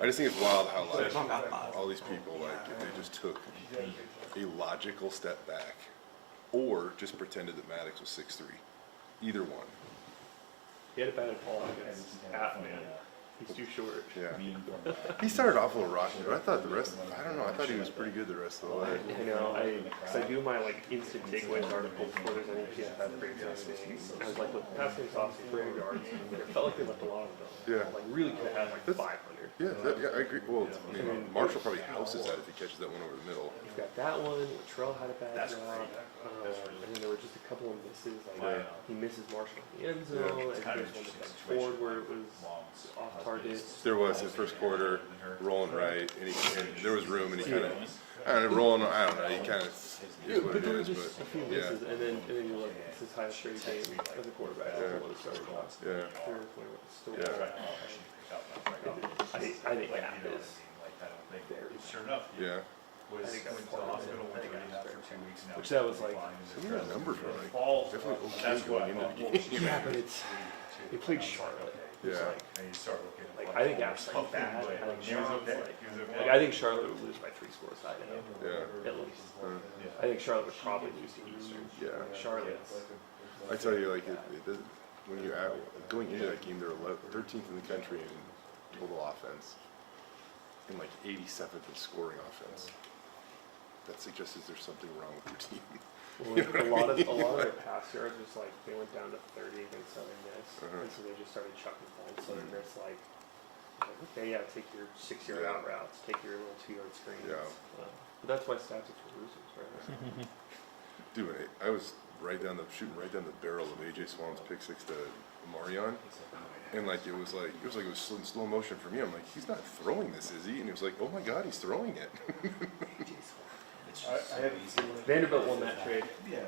I just think it's wild how like all these people like they just took a logical step back, or just pretended that Maddox was 6'3". Either one. He had a bad fall against man. He's too short. Yeah. He started off a little rocky, but I thought the rest. I don't know. I thought he was pretty good the rest of the way. You know, cause I do my like instant takeaways article before there's any PFF breaks on things. I was like, look, passing off 300 yards, it felt like they left a lot of them. Yeah. Like really could have had like 500. Yeah, yeah, I agree. Well, I mean, Marshall probably houses that if he catches that one over the middle. You've got that one. Latrell had a bad drop. And then there were just a couple of misses. Like he misses Marshall in the end zone. And there's one that forward where it was off target. There was the first quarter rolling right, and there was room, and he kind of, I don't know, rolling. I don't know. He kind of. But there were just a few misses, and then you look. It's his highest rated game as a quarterback. Yeah. Still I think that is very sure enough. Yeah. I think that was part of it. I think that was there too. Which that was like. Some of the numbers were like definitely okay That's going into the game. Yeah, but they played Charlotte. Yeah. Like I think after that, I think Charlotte I think Charlotte would lose by 3 scores. Yeah. At least. I think Charlotte would probably lose to Eastern. Yeah. Charlotte. I tell you, like it doesn't, when you're going into that game, they're 13th in the country in total offense, and like 87th in scoring offense. That suggests there's something wrong with your team. Well, like, a lot of their pass yards was like they went down to 30 against Southern Miss, and so they just started chucking balls. Southern Miss like okay, yeah, take your 6-yard out routes, take your little 2-yard screens. Yeah. But that's why statistics were losers, right? Dude, I was shooting right down the barrel of AJ Swan's pick 6 to Marion, and like it was in slow motion for me. I'm like, he's not throwing this, is he? And he was like, oh my God, he's throwing it. Vanderbilt won that trade. Yeah.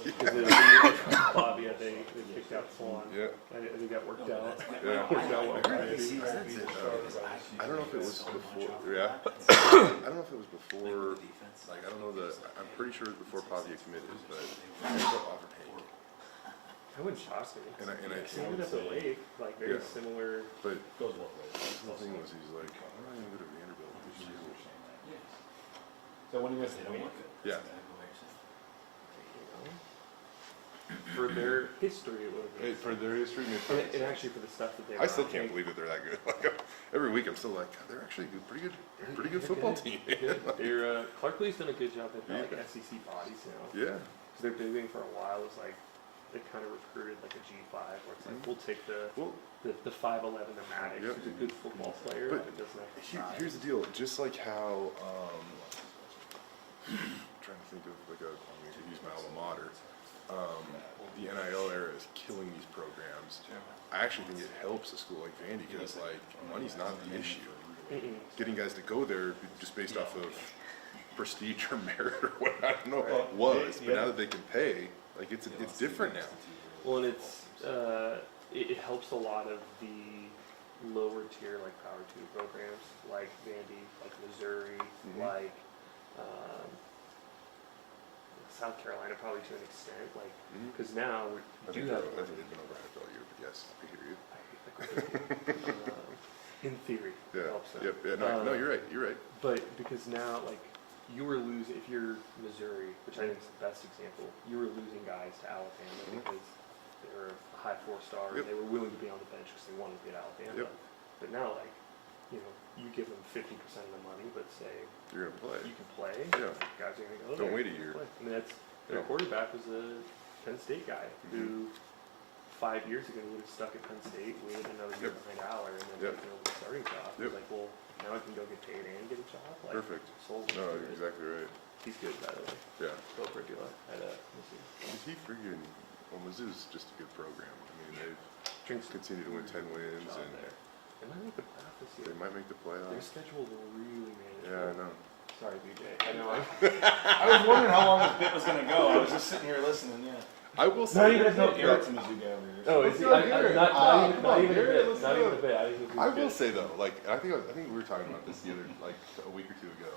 Because Bobby, they picked out Swan. Yeah. I think that worked out. Yeah. Worked out well. I don't know if it was before. Yeah. I don't know if it was before. Like I don't know I'm pretty sure it was before Pavia committed, but Vanderbilt offered Hank. That wouldn't shock me. And I He ended up at Lake, like very similar. But the thing was, he's like, I'm not even good at Vanderbilt. So when you guys say Yeah. For their history, it would have been. For their history, And actually for the stuff that they I still can't believe that they're that good. Like every week, I'm still like, God, they're actually a pretty good football team. They're Clark Lee's done a good job. They've got like SEC bodies now. Yeah. Because their big thing for a while was like they kind of recruited like a G5, where it's like we'll take the 5'11" Maddox, who's a good football player, but doesn't have the size. Here's the deal. Just like how trying to think of like I'm going to use my alma mater. The NIL era is killing these programs. I actually think it helps a school like Vandy because like money's not the issue. Getting guys to go there just based off of prestige or merit or what I don't know what it was, but now that they can pay, like it's different now. Well, and it helps a lot of the lower tier like Power 2 programs like Vandy, like Missouri, like South Carolina probably to an extent, like because now we do have. I think they've been overhyped all year, but yes, I hear you. In theory, it helps them. Yep. No, you're right. You're right. But because now, like, you were losing, if you're Missouri, which I think is the best example, you were losing guys to Alabama because they were a high 4-star and they were willing to be on the bench because they wanted to get Alabama. But now, like, you know, you give them 50% of the money, but say you're gonna play. You can play. Yeah. Guys are gonna go. Don't wait a year. I mean, their quarterback was a Penn State guy who 5 years ago would have stuck at Penn State, waited another year behind Aller, and then taken over the starting job. He's like, well, now I can go get paid and get a job. Like, Perfect. Sold No, you're exactly right. He's good, by the way. Yeah. Both regular at Mizzou. He freaking. Well, Mizzou's just a good program. I mean, they've continued to win 10 wins, and they might make the playoffs this year. They might make the playoffs. Their schedule will really manage. Yeah, I know. Sorry, BJ. I know. I was wondering how long this bit was going to go. I was just sitting here listening, I will say. Eric's a Mizzou guy over here. Oh, is he? Not even a bit. Not even a bit. I will say though, like I think we were talking about this the other like a week or two ago.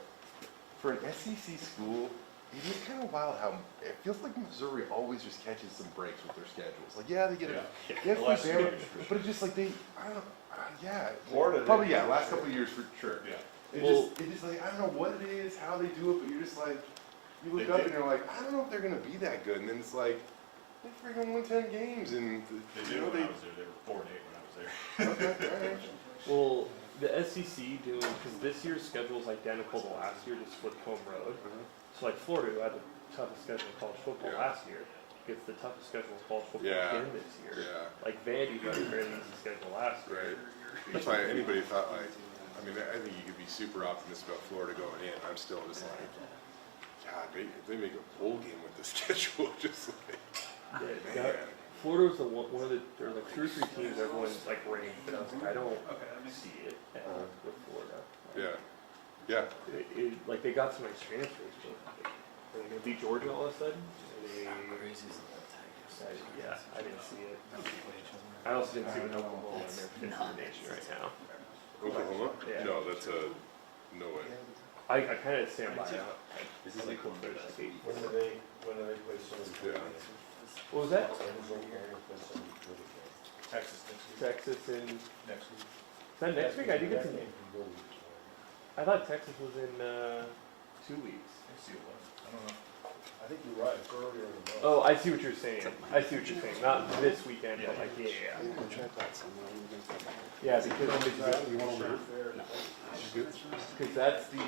For an SEC school, it is kind of wild how it feels like Missouri always just catches some breaks with their schedules. Like they get but it's just like I Yeah, Florida did. probably last couple of years for sure. Yeah. It just like, I don't know what it is, how they do it, but you're just like, you look They up did. and you're like, I don't know if they're gonna be that good, and then it's like, they freaking won 10 games, and They you did know, when I was there. They were 4-8 when I was there. okay, alright. Well, the SEC doing, because this year's schedule is identical to last year, just flipped home road. So like Florida, who had the toughest schedule in college football Yeah. last year, gets the toughest schedule in college football Yeah. again this year. Yeah, Like Vandy who had a fairly easy schedule last year. right. That's why anybody thought like, I mean, I think you could be super optimistic about Florida going in. I'm still just like, God, they make a bowl game with the schedule, just like, Yeah, man. Florida was the one of the, there were like 2 or 3 teams everyone like ranked, but I was like, I don't see it with Florida. Like, Yeah, like they got some nice transfers, but are they gonna beat Georgia all of a sudden? I didn't see it. I also didn't see what Oklahoma in their fifth in the nation right now. Oklahoma? Yeah. No, that's no way. I kind of stand by that. This is like what there's like 80. When do they play some? Yeah. What was that? Texas next week. Texas and, is Next week. that next week? I think it's in, I thought Texas was in 2 weeks. Let's see what. I don't know. I think you're right, it's earlier in the month. Oh, I see what you're saying. I see what you're saying. Not this weekend, but like, yeah. Yeah, because that's the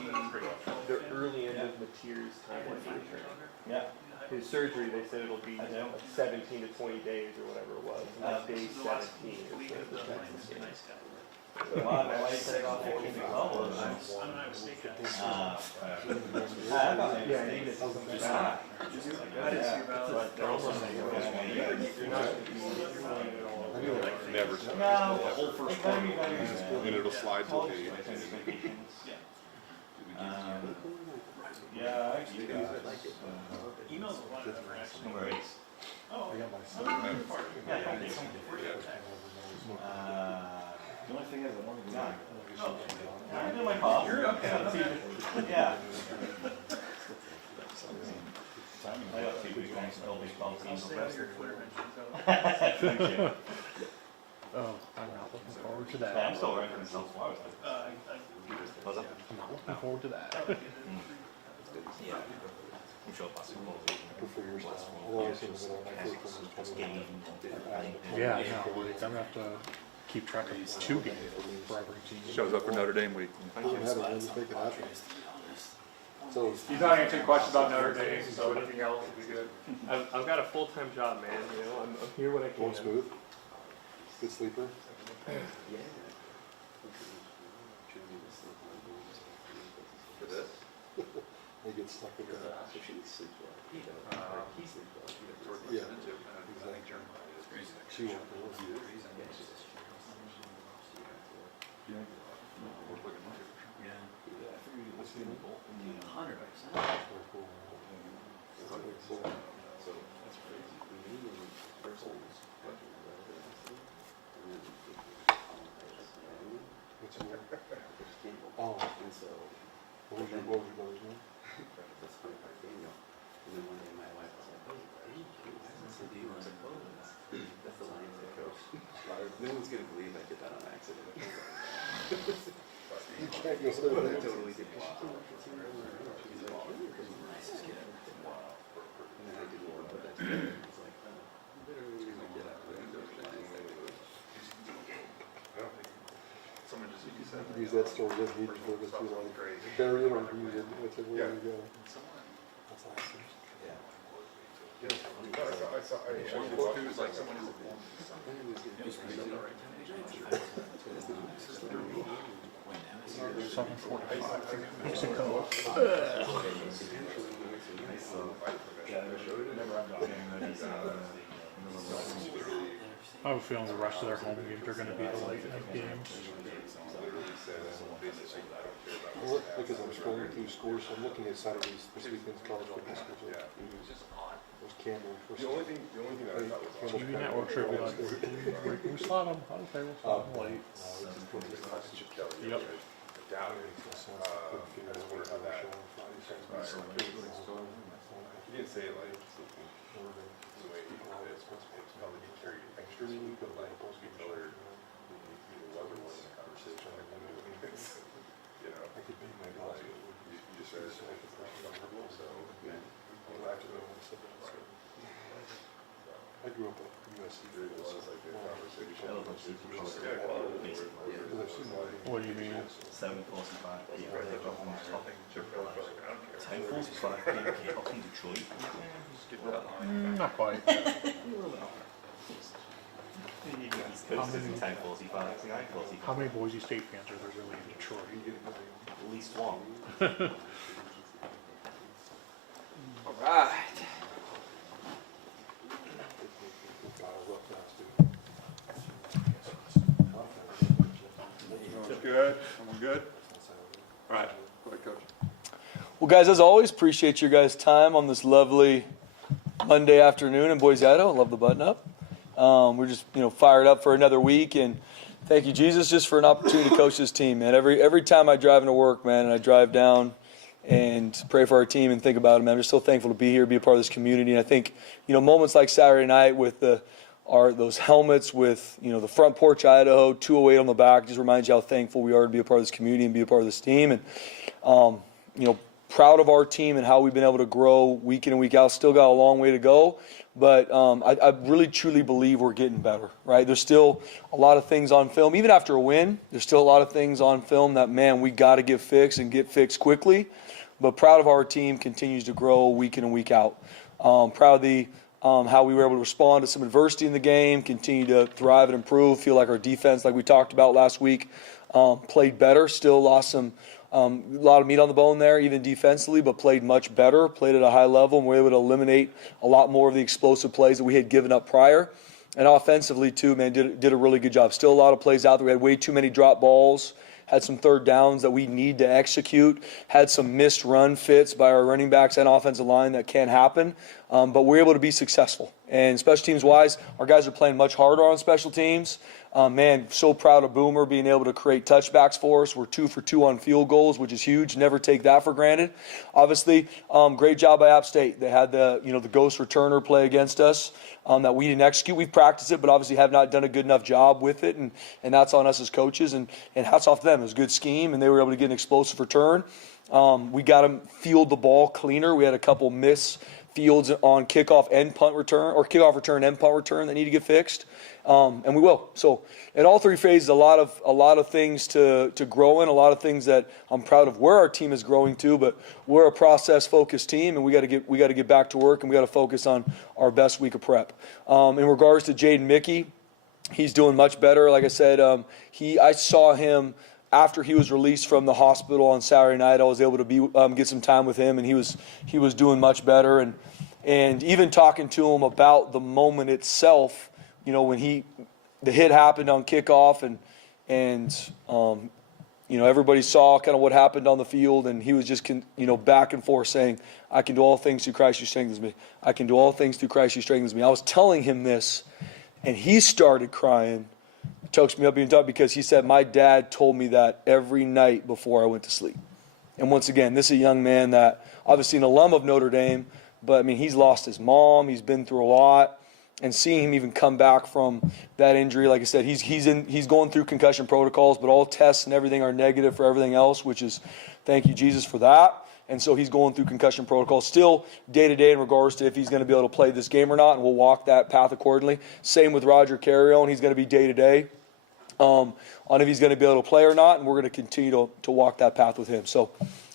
early end of Mateer's timeline for return. Yeah. His surgery, they said it'll be like 17 to 20 days or whatever it was. And like day 17 is when the Texas game. Well, my wife said off at King College. Yeah, he did something bad. They're almost like, you're not gonna be Never. No, the whole first quarter. And it'll slide to the Yeah, I actually got Emails a lot of interaction. Right. Oh, I got my son. Yeah, yeah, it's something different. The only thing is, I want to go. I'm doing my pop. You're okay. Yeah. I got 2 weeks on still baseball team. I'll save your Twitter mentions. Oh, I'm not looking forward to Yeah, I'm that. still ranking myself. Why was I that? I'm not looking forward to that. Yeah. I'm sure Super Bowl. Prefer your style. Although I think that my first one was 20. Yeah, no, like, I'm gonna have to keep track of 2 games for every team. Shows up for Notre Dame week. Doesn't matter, we'll just make it happen. So, He's not answering questions about Notre Dame, so anything else would be good. I've got a full-time job, man, you know, I'm here when I can. going smooth? Good sleeper? They get stuck with that. Yeah, exactly. She won't go. What's your name? Oh, what was your brother's name? No one's gonna believe I did that on accident. You can't go say that. Totally did. And then I did one, but that's it's like, you better really get out of there and realize that Use that story as he just told us to like bury it or use it, whichever way you go. That's awesome. Mexico. I have a feeling the rest of their home games are gonna be the late night games. Because I'm scrolling through scores, so I'm looking at Saturday's, this weekend's college football schedule. There's Campbell versus. The only thing that I thought was Campbell's TV network should be like, we slot them, okay, we'll slot them late. Chip Kelly. Yep. Down. Couldn't figure out where they were showing Friday, He didn't say it like the way he did it. It's probably he carried extra, but like most people are either weather decision. I mean, You know, I could make my odds, but it would be you just said, so I could probably remember, so I'll have to know when I said that, so. I grew up at USC. it was like a conversation. Because I've seen a lot of What do you mean? 7:45 p.m. Time falls 5 p.m. up in Detroit. Not quite. East Coast is 10:45 to 9:45. How many Boise State fans are there really in Detroit? At least one. All right. rough guys, dude. Good, everyone good? Right. Go ahead, Coach. Well, guys, as always, appreciate your guys' time on this lovely Monday afternoon in Boise, Idaho. I love the button up. We're just, fired up for another week, and thank you, Jesus, just for an opportunity to coach this team, man. Every time I drive into work, man, and I drive down and pray for our team and think about it, man, I'm just so thankful to be here, be a part of this community. And I think, moments like Saturday night with those helmets with, the front porch Idaho, 208 on the back, just reminds you how thankful we are to be a part of this community and be a part of this team. And, proud of our team and how we've been able to grow week in and week out. Still got a long way to go, but I really truly believe we're getting better, right? There's still a lot of things on film. Even after a win, there's still a lot of things on film that, man, we got to get fixed and get fixed quickly. But proud of our team continues to grow week in and week out. Proud of how we were able to respond to some adversity in the game, continue to thrive and improve. Feel like our defense, like we talked about last week, played better. Still lost a lot of meat on the bone there, even defensively, but played much better, played at a high level, and were able to eliminate a lot more of the explosive plays that we had given up prior. And offensively, too, man, did a really good job. Still a lot of plays out there. We had way too many drop balls, had some third downs that we need to execute, had some missed run fits by our running backs and offensive line that can happen, but we're able to be successful. And special teams-wise, our guys are playing much harder on special teams. Man, so proud of Boomer being able to create touchbacks for us. We're 2 for 2 on field goals, which is huge. Never take that for granted. Obviously, great job by App State. They had the ghost returner play against us that we didn't execute. We've practiced it, but obviously have not done a good enough job with it, and that's on us as coaches. And hats off to them. It was a good scheme, and they were able to get an explosive return. We got them field the ball cleaner. We had a couple miss fields on kickoff and punt return, or kickoff return and punt return that need to get fixed. And we will. So in all three phases, a lot of things to grow in, a lot of things that I'm proud of where our team is growing to, but we're a process-focused team, and we got to get back to work, and we got to focus on our best week of prep. In regards to Jaden Mickey, he's doing much better. Like I said, I saw him after he was released from the hospital on Saturday night. I was able to get some time with him, and he was doing much better. And even talking to him about the moment itself, when the hit happened on kickoff, and everybody saw kind of what happened on the field, and he was just back and forth saying, "I can do all things through Christ who strengthens me. I can do all things through Christ who strengthens me." I was telling him this, and he started crying. It chokes me up even talking, because he said, "My dad told me that every night before I went to sleep." And once again, this is a young man that obviously an alum of Notre Dame, but he's lost his mom. He's been through a lot. And seeing him even come back from that injury, like I said, he's going through concussion protocols, but all tests and everything are negative for everything else, which is, thank you, Jesus, for that. And so he's going through concussion protocols still day-to-day in regards to if he's going to be able to play this game or not, and we'll walk that path accordingly. Same with Roger Carrion. He's going to be day-to-day on if he's going to be able to play or not, and we're going to continue to walk that path with him. So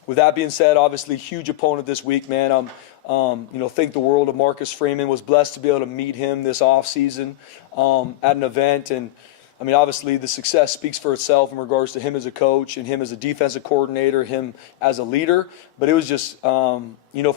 with that being said, obviously, huge opponent this week, man. Think the world of Marcus Freeman. Was blessed to be able to meet him this offseason at an event. And, obviously the success speaks for itself in regards to him as a coach and him as a defensive coordinator, him as a leader. But it was just, from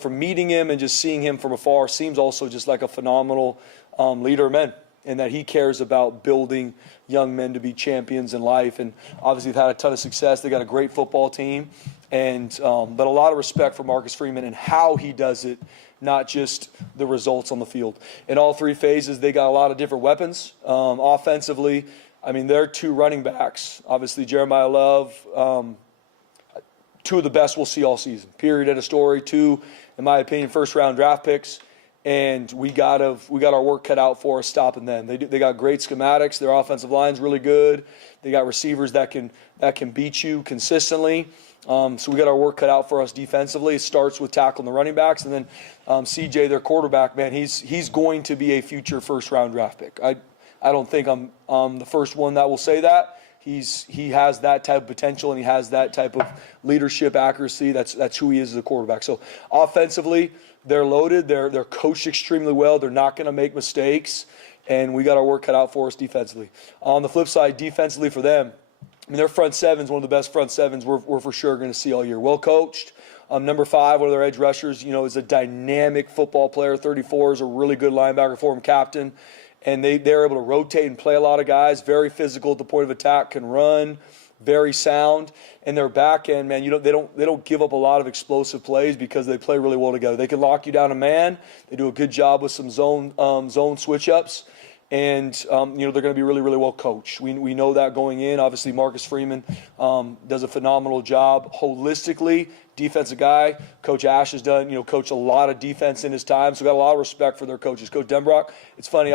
meeting him and just seeing him from afar, seems also just like a phenomenal leader of men, and that he cares about building young men to be champions in life. And obviously they've had a ton of success. They got a great football team. But a lot of respect for Marcus Freeman and how he does it, not just the results on the field. In all three phases, they got a lot of different weapons. Offensively, they're 2 running backs. Obviously, Jeremiah Love, 2 of the best we'll see all season. Period, end of story. 2, in my opinion, first-round draft picks. and we got our work cut out for us stopping them. They got great schematics. Their offensive line's really good. They got receivers that can beat you consistently. So we got our work cut out for us defensively. It starts with tackling the running backs, and then CJ, their quarterback, man, he's going to be a future first-round draft pick. I don't think I'm the first one that will say that. He has that type of potential, and he has that type of leadership accuracy. That's who he is as a quarterback. So offensively, they're loaded. They're coached extremely well. They're not going to make mistakes, and we got our work cut out for us defensively. On the flip side, defensively for them, I mean, their front seven's one of the best front sevens we're for sure going to see all year. Well coached. Number 5, one of their edge rushers, is a dynamic football player. 34 is a really good linebacker for him, captain. And they're able to rotate and play a lot of guys. Very physical at the point of attack, can run, very sound. And their back end, man, they don't give up a lot of explosive plays because they play really well together. They can lock you down a man. They do a good job with some zone switch ups. And they're going to be really, really well coached. We know that going in. Obviously, Marcus Freeman does a phenomenal job holistically. Defensive guy. Coach Ash has done, coached a lot of defense in his time, so got a lot of respect for their coaches. Coach Denbrock, it's funny,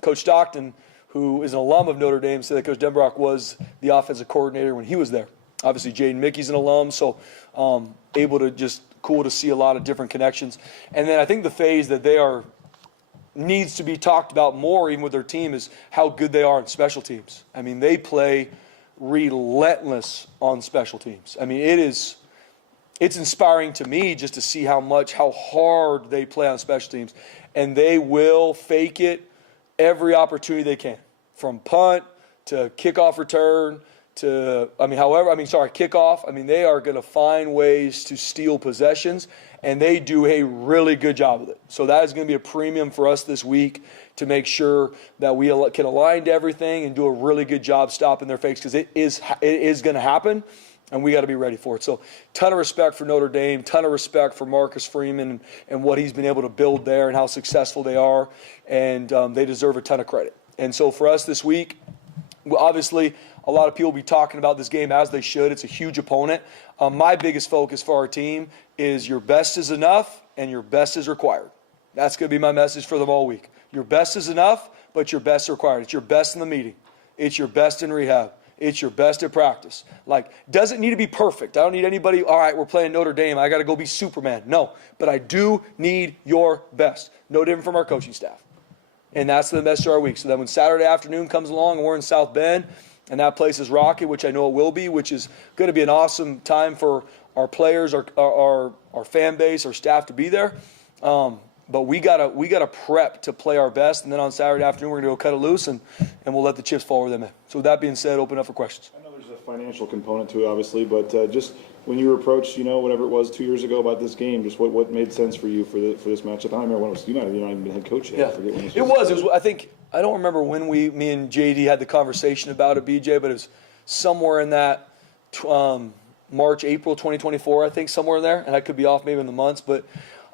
Coach Stockton, who is an alum of Notre Dame, said that Coach Denbrock was the offensive coordinator when he was there. Obviously, Jaden Mickey's an alum, so able to just cool to see a lot of different connections. And then I think the phase that needs to be talked about more, even with their team, is how good they are in special teams. I mean, they play relentless on special teams. I mean, it's inspiring to me just to see how hard they play on special teams. And they will fake it every opportunity they can, from punt to kickoff return to, kickoff. I mean, they are going to find ways to steal possessions, and they do a really good job with it. So that is going to be a premium for us this week to make sure that we can align to everything and do a really good job stopping their fakes, because it is going to happen, and we got to be ready for it. So ton of respect for Notre Dame, ton of respect for Marcus Freeman and what he's been able to build there and how successful they are, and they deserve a ton of credit. And so for us this week, obviously a lot of people will be talking about this game, as they should. It's a huge opponent. My biggest focus for our team is your best is enough and your best is required. That's going to be my message for them all week. Your best is enough, but your best is required. It's your best in the meeting. It's your best in rehab. It's your best at practice. Doesn't need to be perfect. I don't need anybody, all right, we're playing Notre Dame, I got to go be Superman. No, but I do need your best. No different from our coaching staff. And that's the best of our week. So then when Saturday afternoon comes along and we're in South Bend and that place is rocking, which I know it will be, which is going to be an awesome time for our players, our fan base, our staff to be there. But we gotta prep to play our best, and then on Saturday afternoon we're gonna go cut it loose, and we'll let the chips fall where they may. So with that being said, open up for questions. I know there's a financial component to it, obviously, but just when you were approached, whatever it was 2 years ago about this game, just what made sense for you for this matchup? I don't remember when it was. You might have even been head coach yet. Yeah, I forget when it was. I think I don't remember when me and JD had the conversation about it, BJ, but it was somewhere in that March, April 2024, I think, somewhere in there, and I could be off maybe in the months, but.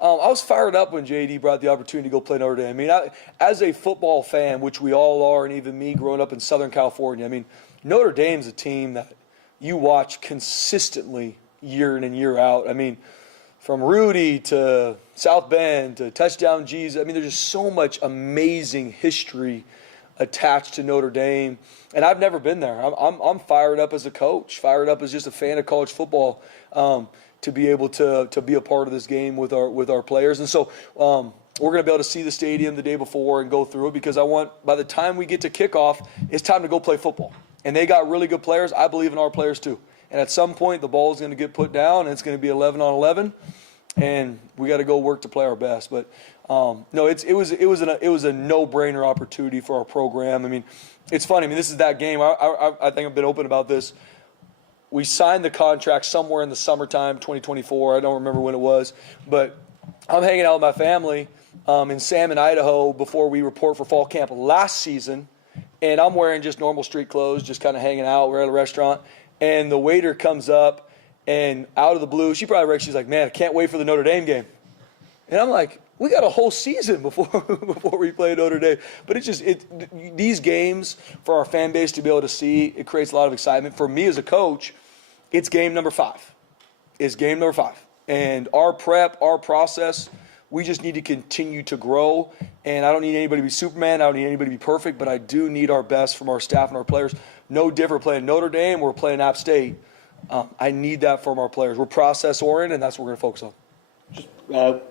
I was fired up when JD brought the opportunity to go play Notre Dame. I mean, as a football fan, which we all are, and even me growing up in Southern California, I mean, Notre Dame's a team that you watch consistently year in and year out. I mean, from Rudy to South Bend to Touchdown G's, I mean, there's just so much amazing history attached to Notre Dame. And I've never been there. I'm fired up as a coach, fired up as just a fan of college football. To be able to be a part of this game with our players. And so we're going to be able to see the stadium the day before and go through it, because by the time we get to kickoff, it's time to go play football. And they got really good players. I believe in our players too. And at some point, the ball is going to get put down, and it's going to be 11 on 11, and we got to go work to play our best. But no, it was a no-brainer opportunity for our program. I mean, it's funny. I mean, this is that game. I think I've been open about this. We signed the contract somewhere in the summertime, 2024. I don't remember when it was. But I'm hanging out with my family in Salmon, Idaho, before we report for fall camp last season. And I'm wearing just normal street clothes, just kind of hanging out. We're at a restaurant. And the waiter comes up, and out of the blue, she's like, man, I can't wait for the Notre Dame game. And I'm like, we got a whole season before we play Notre Dame. But these games, for our fan base to be able to see, it creates a lot of excitement. For me as a coach, it's game number 5. It's game number 5. And our prep, our process We just need to continue to grow. And I don't need anybody to be Superman. I don't need anybody to be perfect, but I do need our best from our staff and our players. No different playing Notre Dame or playing App State. I need that from our players. We're process-oriented, and that's what we're going to focus on. Just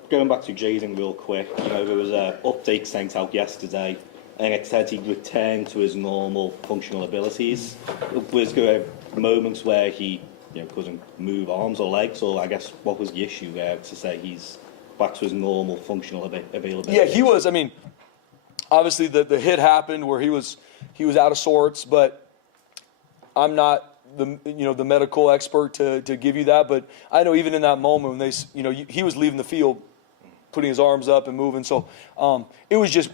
going back to Jaden real quick, there was an update sent out yesterday, and it said he'd returned to his normal functional abilities. Was there moments where he couldn't move arms or legs, or I guess what was the issue there to say he's back to his normal functional availability? Yeah, he was. I mean, obviously the hit happened where he was out of sorts, but I'm not the medical expert to give you that, but I know even in that moment when he was leaving the field, putting his arms up and moving. So it was just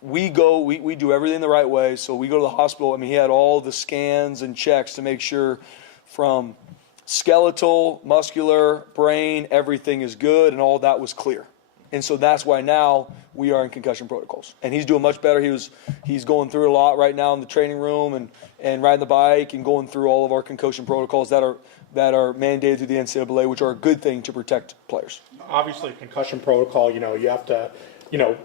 we do everything the right way. So we go to the hospital. I mean, he had all the scans and checks to make sure from skeletal, muscular, brain, everything is good, and all that was clear. And so that's why now we are in concussion protocols. And he's doing much better. He's going through a lot right now in the training room and riding the bike and going through all of our concussion protocols that are mandated through the NCAA, which are a good thing to protect players. Obviously, concussion protocol, you have to,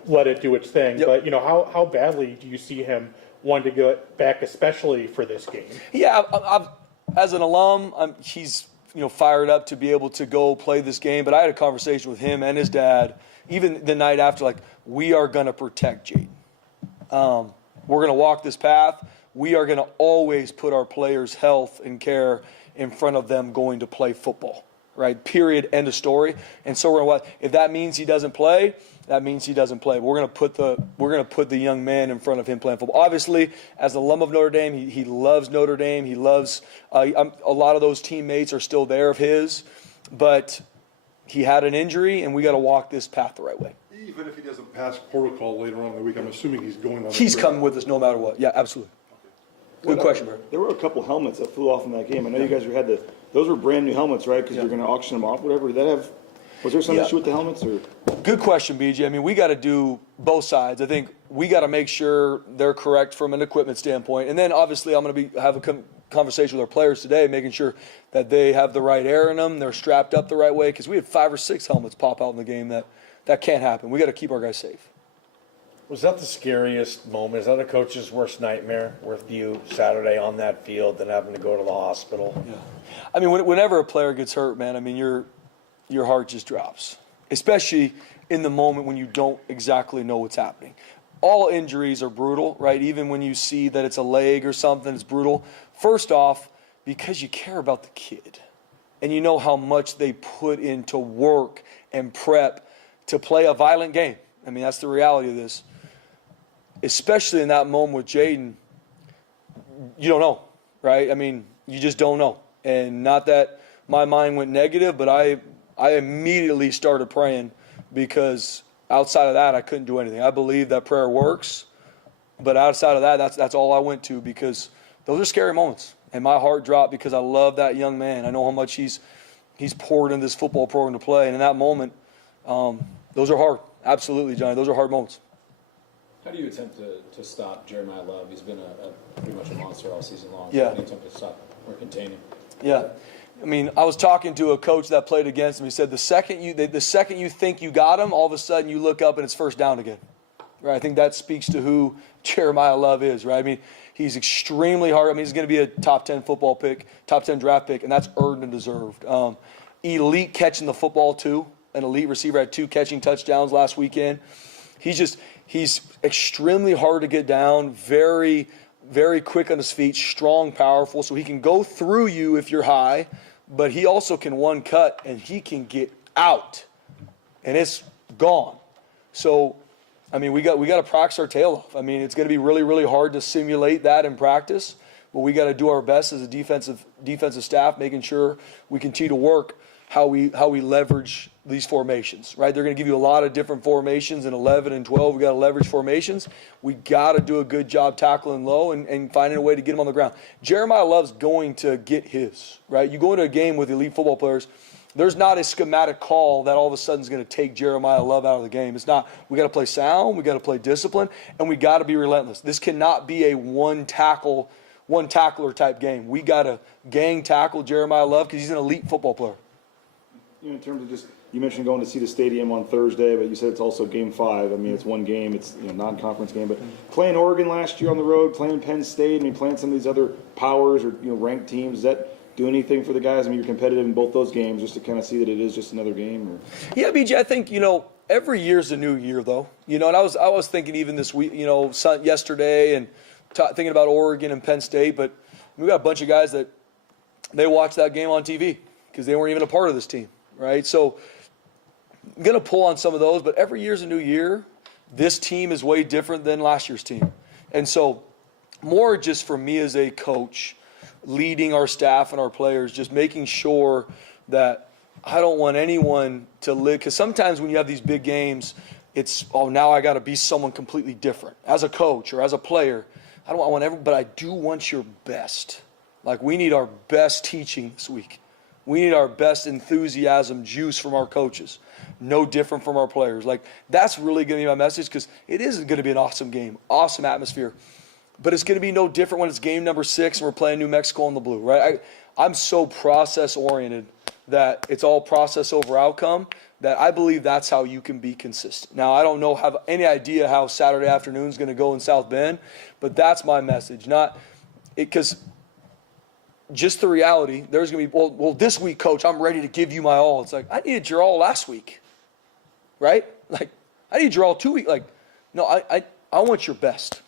let it do its thing. Yep. But, how badly do you see him wanting to get back, especially for this game? Yeah, I've as an alum, he's fired up to be able to go play this game. But I had a conversation with him and his dad, even the night after, like, we are going to protect Jaden. We're going to walk this path. We are going to always put our players' health and care in front of them going to play football, right? Period, end of story. And so we're going to, if that means he doesn't play, that means he doesn't play. But we're going to put the young man in front of him playing football. Obviously, as an alum of Notre Dame, he loves Notre Dame. He loves a lot of those teammates are still there of his, but he had an injury, and we got to walk this path the right way. Even if he doesn't pass protocol later on in the week, I'm assuming he's going on. He's coming with us no matter what. Yeah, absolutely. Good question, bro. There were a couple helmets that flew off in that game. I know you guys had those were brand new helmets, right? Because you're going to auction them off, whatever. Did that have? Was there some issue with the helmets, or? Good question, BJ. I mean, we got to do both sides. I think we got to make sure they're correct from an equipment standpoint, and then obviously I'm going to have a conversation with our players today, making sure that they have the right air in them, they're strapped up the right way, because we had 5 or 6 helmets pop out in the game that can't happen. We got to keep our guys safe. Was that the scariest moment? Is that a coach's worst nightmare with you Saturday on that field than having to go to the hospital? Yeah. I mean, whenever a player gets hurt, man, I mean, your heart just drops, especially in the moment when you don't exactly know what's happening. All injuries are brutal, right? Even when you see that it's a leg or something, it's brutal. First off, because you care about the kid and you know how much they put into work and prep to play a violent game. I mean, that's the reality of this. Especially in that moment with Jaden, you don't know, right? I mean, you just don't know. And not that my mind went negative, but I immediately started praying, because outside of that, I couldn't do anything. I believe that prayer works, but outside of that, that's all I went to, because those are scary moments. And my heart dropped because I love that young man. I know how much he's poured into this football program to play. And in that moment, those are hard. Absolutely, Johnny. Those are hard moments. How do you attempt to stop Jeremiah Love? He's been pretty much a monster all season long. Yeah. How do you attempt to stop or contain him? Yeah. I mean, I was talking to a coach that played against him. He said the second you think you got him, all of a sudden you look up and it's first down again. Right? I think that speaks to who Jeremiah Love is, right? I mean, he's extremely hard. I mean, he's going to be a top 10 football pick, top 10 draft pick, and that's earned and deserved. Elite catching the football, too. An elite receiver, had 2 catching touchdowns last weekend. He's extremely hard to get down, very, very quick on his feet, strong, powerful, so he can go through you if you're high, but he also can one cut, and he can get out, and it's gone. So, I mean, we got to practice our tail off. I mean, it's going to be really, really hard to simulate that in practice, but we got to do our best as a defensive staff, making sure we continue to work how we leverage these formations, right? They're going to give you a lot of different formations in 11 and 12. We got to leverage formations. We got to do a good job tackling low and finding a way to get them on the ground. Jeremiah Love's going to get his, right? You go into a game with elite football players, there's not a schematic call that all of a sudden is going to take Jeremiah Love out of the game. It's not. We got to play sound, we got to play discipline, and we got to be relentless. This cannot be a one tackler type game. We got to gang tackle Jeremiah Love because he's an elite football player. in terms of just, you mentioned going to see the stadium on Thursday, but you said it's also game 5. I mean, it's one game, it's non-conference game, but playing Oregon last year on the road, playing Penn State, I mean, playing some of these other powers or ranked teams, does that do anything for the guys? I mean, you're competitive in both those games, just to kind of see that it is just another game. Or? Yeah, BJ, I think every year's a new year, though. And I was thinking even this week, yesterday, and thinking about Oregon and Penn State, but we got a bunch of guys that they watched that game on TV because they weren't even a part of this team, right? So I'm going to pull on some of those, but every year's a new year. This team is way different than last year's team. And so more just for me as a coach, leading our staff and our players, just making sure that I don't want anyone to live, because sometimes when you have these big games, it's, now I got to be someone completely different. As a coach or as a player, I want everyone, but I do want your best. Like, we need our best teaching this week. We need our best enthusiasm juice from our coaches. No different from our players. Like, that's really going to be my message, because it is going to be an awesome game, awesome atmosphere. But it's going to be no different when it's game number 6 and we're playing New Mexico in the blue, right? I'm so process-oriented that it's all process over outcome, that I believe that's how you can be consistent. Now, I don't have any idea how Saturday afternoon is going to go in South Bend, but that's my message. Because just the reality, there's going to be, well, this week, coach, I'm ready to give you my all. It's like, I needed your all last week, right? Like, I need your all 2 weeks. Like, no, I want your best.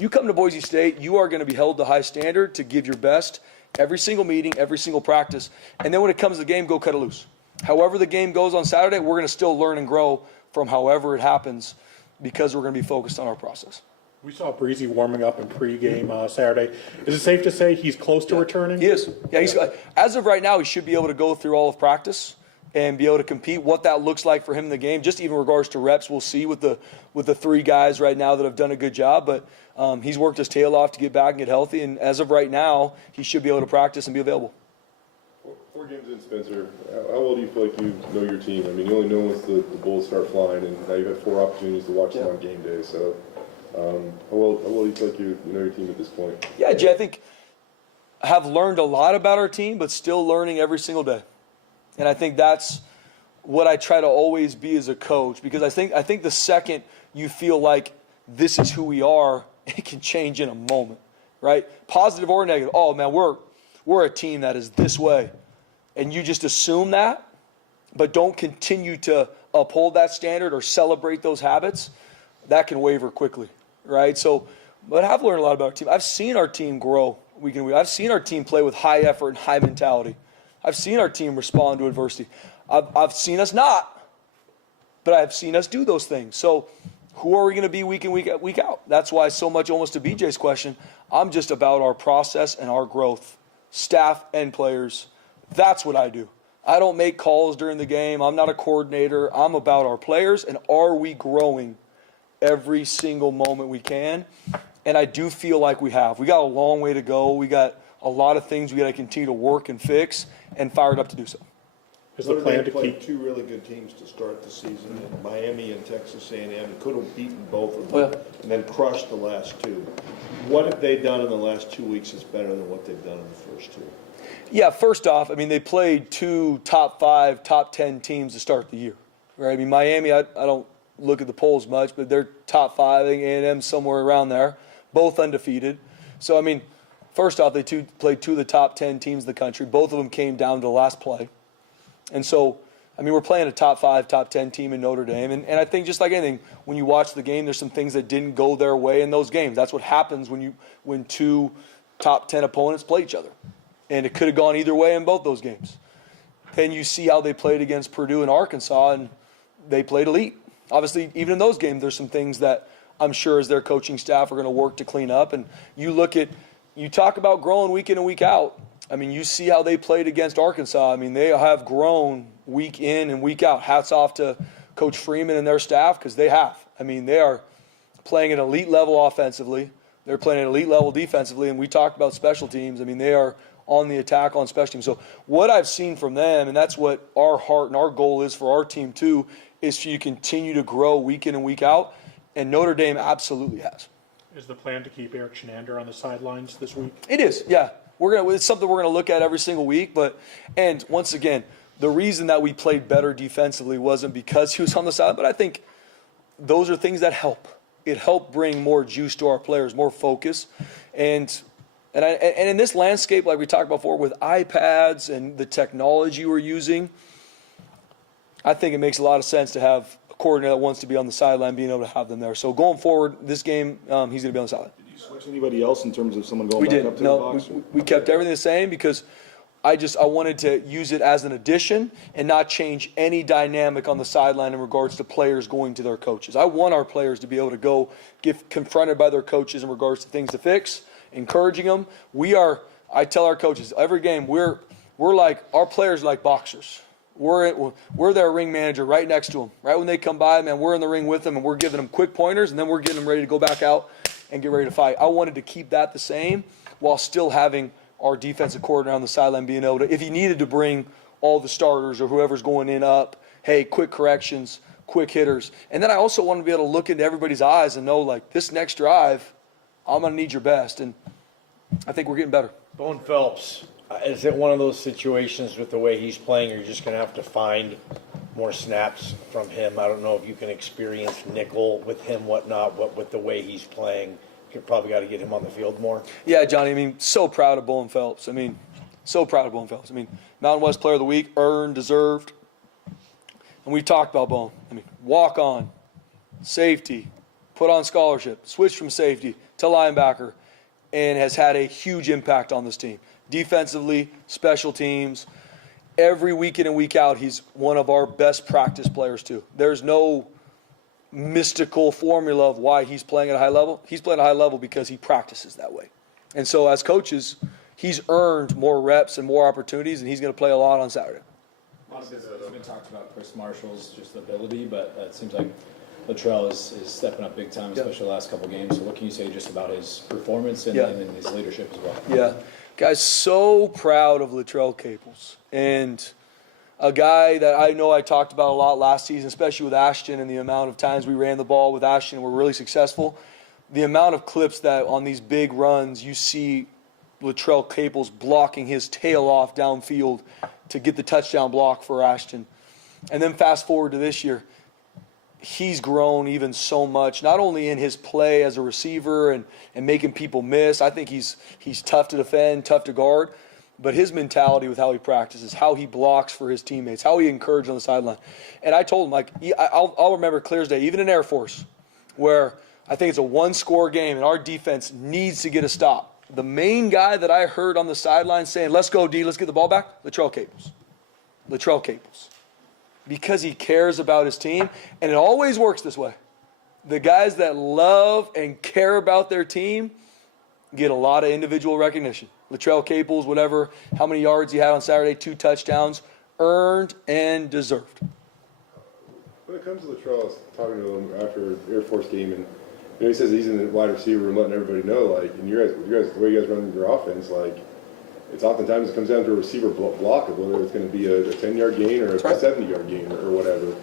You come to Boise State, you are going to be held to high standard to give your best every single meeting, every single practice. And then when it comes to the game, go cut it loose. However the game goes on Saturday, we're going to still learn and grow from however it happens, because we're going to be focused on our process. We saw Breezy warming up in pregame Saturday. Is it safe to say he's close to returning? He is. Yeah, as of right now, he should be able to go through all of practice and be able to compete. What that looks like for him in the game, just even in regards to reps, we'll see with the 3 guys right now that have done a good job. But he's worked his tail off to get back and get healthy. And as of right now, he should be able to practice and be available. 4 games in, Spencer. How well do you feel like you know your team? I mean, you only know once the Bulls start flying, and now you've had 4 opportunities to watch them on game day. So how well do you feel like you know your team at this point? Yeah, Jay, I think I have learned a lot about our team, but still learning every single day. And I think that's what I try to always be as a coach, because I think the second you feel like this is who we are, it can change in a moment, right? Positive or negative. Oh, man, we're a team that is this way. And you just assume that, but don't continue to uphold that standard or celebrate those habits, that can waver quickly, right? So, but I've learned a lot about our team. I've seen our team grow week in week. I've seen our team play with high effort and high mentality. I've seen our team respond to adversity. I've seen us not, but I've seen us do those things. So who are we going to be week in, week out? That's why so much, almost to BJ's question, I'm just about our process and our growth, staff and players. That's what I do. I don't make calls during the game. I'm not a coordinator. I'm about our players, and are we growing every single moment we can? And I do feel like we have. We got a long way to go. We got a lot of things we got to continue to work and fix, and fired up to do so. Is the plan to played keep 2 really good teams to start the season, in Miami and Texas A&M, and could have beaten both of them, and then crushed the last 2. What have they done in the last 2 weeks that's better than what they've done in the first 2? Yeah, first off, I mean, they played 2 top 5, top 10 teams to start the year, right? I mean, Miami, I don't look at the polls much, but they're top 5, I think A&M somewhere around there, both undefeated. So, I mean, first off, they played 2 of the top 10 teams in the country. Both of them came down to the last play. And so, I mean, we're playing a top 5, top 10 team in Notre Dame. And I think just like anything, when you watch the game, there's some things that didn't go their way in those games. That's what happens when 2 top 10 opponents play each other. And it could have gone either way in both those games. Then you see how they played against Purdue and Arkansas, and they played elite. Obviously, even in those games, there's some things that I'm sure as their coaching staff are going to work to clean up. And you talk about growing week in and week out. I mean, you see how they played against Arkansas. I mean, they have grown week in and week out. Hats off to Coach Freeman and their staff, because they have. I mean, they are playing at an elite level offensively. They're playing at an elite level defensively. And we talked about special teams. I mean, they are on the attack on special teams. So what I've seen from them, and that's what our heart and our goal is for our team too, is for you to continue to grow week in and week out. And Notre Dame absolutely has. Is the plan to keep Eric Shenander on the sidelines this week? It is, yeah. It's something we're going to look at every single week. And once again, the reason that we played better defensively wasn't because he was on the side, but I think those are things that help. It helped bring more juice to our players, more focus. And in this landscape, like we talked about before, with iPads and the technology we're using, I think it makes a lot of sense to have a coordinator that wants to be on the sideline, being able to have them there. So going forward, this game, he's going to be on the sideline. Did you switch anybody else in terms of someone going We back did. up to No, the box? we kept everything the same because I wanted to use it as an addition and not change any dynamic on the sideline in regards to players going to their coaches. I want our players to be able to go get confronted by their coaches in regards to things to fix, encouraging them. I tell our coaches every game, we're like, our players are like boxers. We're their ring manager right next to them. Right when they come by, man, we're in the ring with them and we're giving them quick pointers and then we're getting them ready to go back out and get ready to fight. I wanted to keep that the same while still having our defensive coordinator on the sideline being able to, if he needed to bring all the starters or whoever's going in up, hey, quick corrections, quick hitters. And then I also want to be able to look into everybody's eyes and know, like, this next drive, I'm going to need your best. And I think we're getting better. Bone Phelps, is it one of those situations with the way he's playing, or you're just going to have to find more snaps from him? I don't know if you can experience nickel with him, whatnot, but with the way he's playing, you probably got to get him on the field more. Yeah, Johnny, I mean, so proud of Bone Phelps. So proud of Bone Phelps. Mountain West Player of the Week, earned, deserved. And we talked about Bone. Walk on, safety, put on scholarship, switched from safety to linebacker, and has had a huge impact on this team. Defensively, special teams, every week in and week out, he's one of our best practice players too. There's no mystical formula of why he's playing at a high level. He's playing at a high level because he practices that way. And so as coaches, he's earned more reps and more opportunities, and he's going to play a lot on Saturday. A lot of this has been talked about Chris Marshall's just ability, but it seems like Latrell is stepping up big time, especially the last couple games. So what can you say just about his performance and his leadership as well? Yeah. Guys, so proud of Latrell Caples. And a guy that I know I talked about a lot last season, especially with Ashton and the amount of times we ran the ball with Ashton and were really successful. The amount of clips that on these big runs you see Latrell Caples blocking his tail off downfield to get the touchdown block for Ashton. And then fast forward to this year, he's grown even so much, not only in his play as a receiver and making people miss. I think he's tough to defend, tough to guard, but his mentality with how he practices, how he blocks for his teammates, how he encourages on the sideline. And I told him, I'll remember clear as day, even in Air Force, where I think it's a one-score game and our defense needs to get a stop. The main guy that I heard on the sideline saying, let's go, D, let's get the ball back, Latrell Caples. Latrell Caples. Because he cares about his team, and it always works this way. The guys that love and care about their team get a lot of individual recognition. Latrell Caples, whatever, how many yards he had on Saturday, 2 touchdowns, earned and deserved. When it comes to Latrell, I was talking to him after Air Force game, and he says he's in the wide receiver and letting everybody know, and you guys, the way you guys run your offense, it's oftentimes it comes down to a receiver block of whether it's going to be a 10-yard gain or a 70-yard gain or whatever.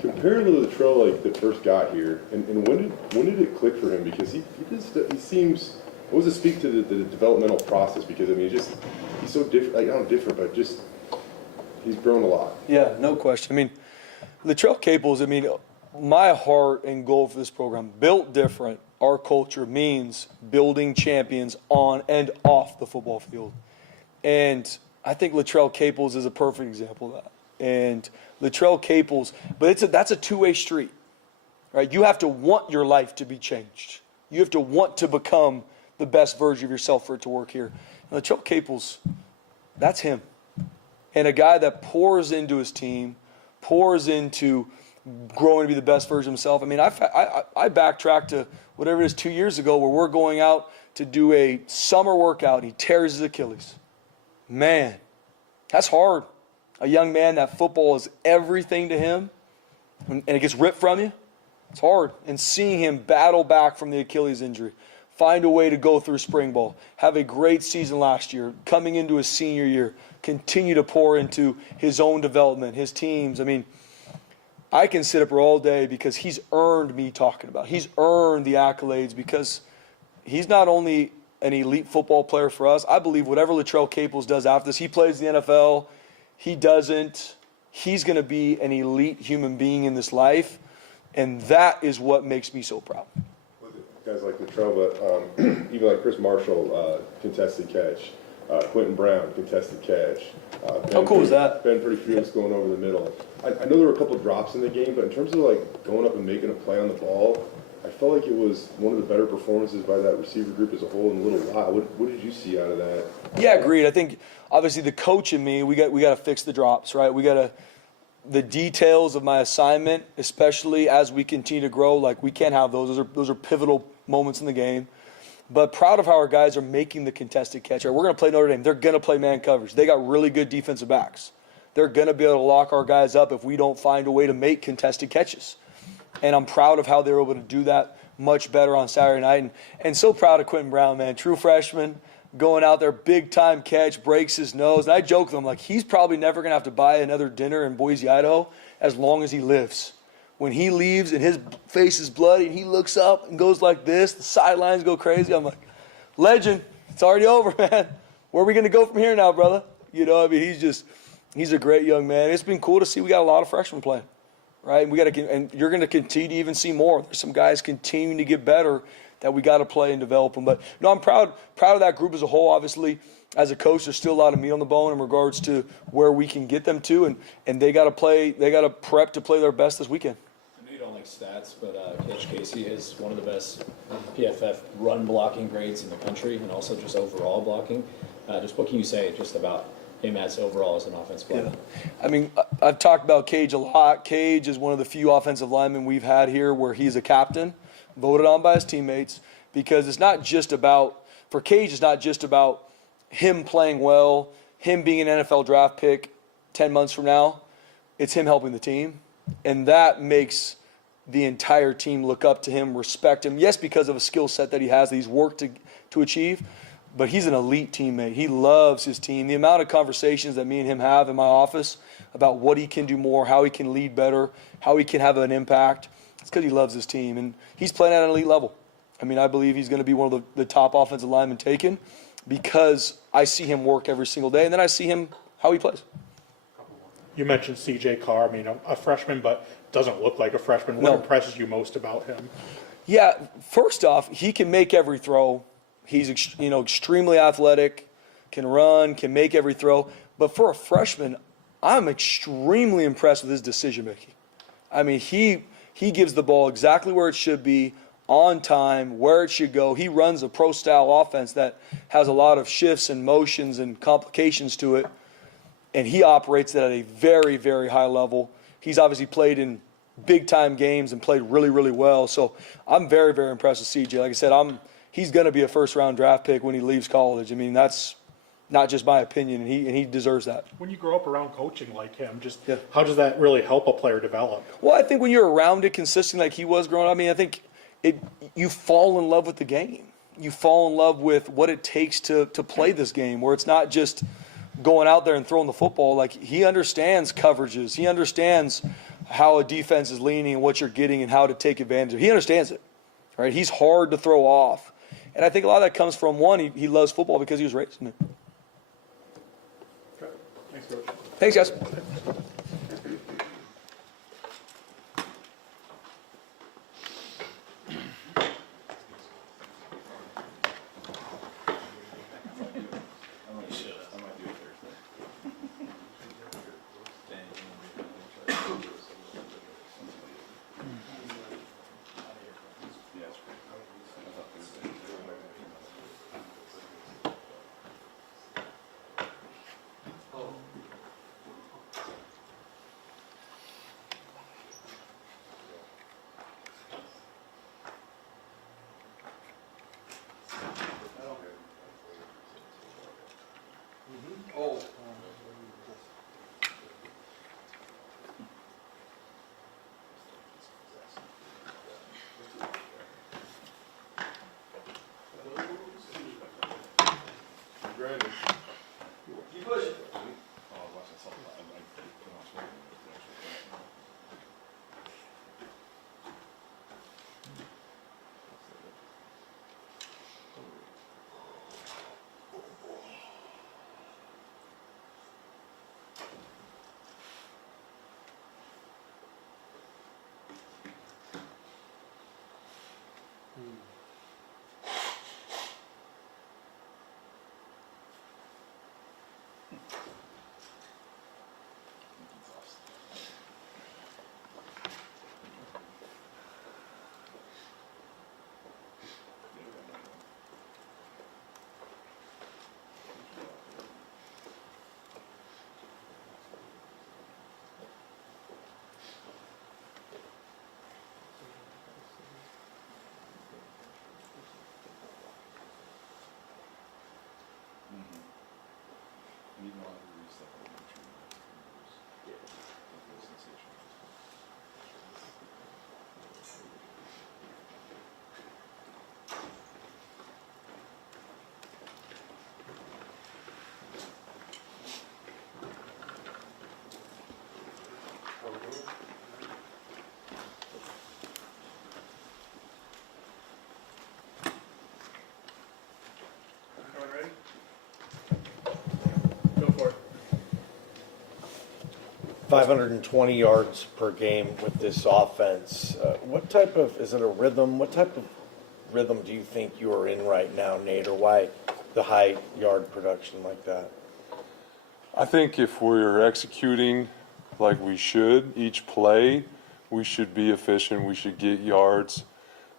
Compared to Latrell, the first got here, and when did it click for him? Because he seems. What does it speak to the developmental process? Because he's so different. Not different, but just he's grown a lot. Yeah, no question. Latrell Caples. My heart and goal for this program, built different. Our culture means building champions on and off the football field. And I think Latrell Caples is a perfect example of that. And Latrell Caples, but that's a two-way street, right? You have to want your life to be changed. You have to want to become the best version of yourself for it to work here. And Latrell Caples, that's him. And a guy that pours into his team, pours into growing to be the best version of himself. I backtracked to whatever it is 2 years ago where we're going out to do a summer workout and he tears his Achilles. Man, that's hard. A young man that football is everything to him and it gets ripped from you, it's hard. And seeing him battle back from the Achilles injury, find a way to go through spring ball, have a great season last year, coming into his senior year, continue to pour into his own development, his teams. I can sit up here all day because he's earned me talking about it. He's earned the accolades because he's not only an elite football player for us. I believe whatever Latrell Caples does after this, he plays the NFL. he doesn't. He's going to be an elite human being in this life, and that is what makes me so proud. Guys like Latrell, but even like Chris Marshall, contested catch. Quentin Brown, contested catch. How cool is that? Ben pretty fearless going over the middle. I know there were a couple of drops in the game, but in terms of like going up and making a play on the ball, I felt like it was one of the better performances by that receiver group as a whole in a little while. What did you see out of that? Yeah, agreed. I think obviously the coach and me, we got to fix the drops, right? We got to the details of my assignment, especially as we continue to grow. Like we can't have those. Those are pivotal moments in the game. But proud of how our guys are making the contested catch. Right, we're going to play Notre Dame. They're going to play man coverage. They got really good defensive backs. They're going to be able to lock our guys up if we don't find a way to make contested catches. And I'm proud of how they were able to do that much better on Saturday night. And so proud of Quentin Brown, man. True freshman, going out there, big-time catch, breaks his nose. And I joke with him, like, he's probably never going to have to buy another dinner in Boise, Idaho as long as he lives. When he leaves and his face is bloody and he looks up and goes like this, the sidelines go crazy. I'm like, legend, it's already over, man. Where are we going to go from here now, brother? You know, I mean, he's a great young man. It's been cool to see we got a lot of freshmen playing, right? And you're going to continue to even see more. There's some guys continuing to get better that we got to play and develop them. But no, I'm proud of that group as a whole. Obviously, as a coach, there's still a lot of meat on the bone in regards to where we can get them to, and they got to play. They got to prep to play their best this weekend. You don't like stats, but Coach Casey is one of the best PFF run blocking grades in the country, and also just overall blocking. Just what can you say just about him as overall as an offensive player? Yeah. I mean, I've talked about Cage a lot. Cage is one of the few offensive linemen we've had here where he's a captain, voted on by his teammates, because it's not just about, for Cage, it's not just about him playing well, him being an NFL draft pick 10 months from now. It's him helping the team, and that makes the entire team look up to him, respect him. Yes, because of a skill set that he has that he's worked to achieve, but he's an elite teammate. He loves his team. The amount of conversations that me and him have in my office about what he can do more, how he can lead better, how he can have an impact, it's because he loves his team. And he's playing at an elite level. I mean, I believe he's going to be one of the top offensive linemen taken because I see him work every single day, and then I see him how he plays. You mentioned C.J. Carr. I mean, a freshman, but doesn't look like a freshman. What impresses you most about him? Yeah, first off, he can make every throw. He's extremely athletic, can run, can make every throw. But for a freshman, I'm extremely impressed with his decision making. I mean, he gives the ball exactly where it should be, on time, where it should go. He runs a pro-style offense that has a lot of shifts and motions and complications to it, and he operates it at a very, very high level. He's obviously played in big-time games and played really, really well. So I'm very, very impressed with CJ. Like I said, he's going to be a first-round draft pick when he leaves college. I mean, that's not just my opinion, and he deserves that. When you grow up around coaching like him, how does that really help a player develop? Well, I think when you're around it consistently like he was growing up, I mean, I think you fall in love with the game. You fall in love with what it takes to play this game, where it's not just going out there and throwing the football. Like, he understands coverages. He understands how a defense is leaning and what you're getting and how to take advantage of it. He understands it, right? He's hard to throw off. And I think a lot of that comes from, one, he loves football because he was raised in it. Thanks, Coach. Thanks, guys. 520 yards per game with this offense. What type of, is it a rhythm? What type of rhythm do you think you are in right now, Nate, or why the high yard production like that? I think if we're executing like we should, each play, we should be efficient, we should get yards.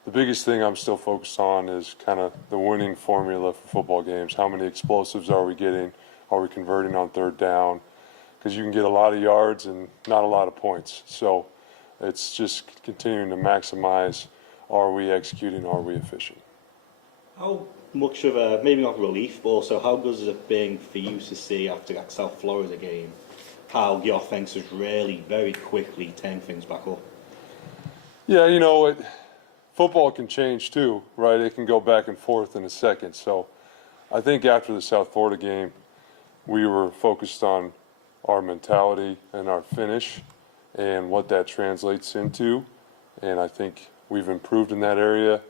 The biggest thing I'm still focused on is kind of the winning formula for football games. How many explosives are we getting? Are we converting on third down? Because you can get a lot of yards and not a lot of points. So it's just continuing to maximize, are we executing, are we efficient? How much of a, maybe not relief, but also how good has it been for you to see after that South Florida game, how the offense has really very quickly turned things back up? Yeah, you know, football can change too, right? It can go back and forth in a second. So I think after the South Florida game, we were focused on our mentality and our finish and what that translates into. And I think we've improved in that area.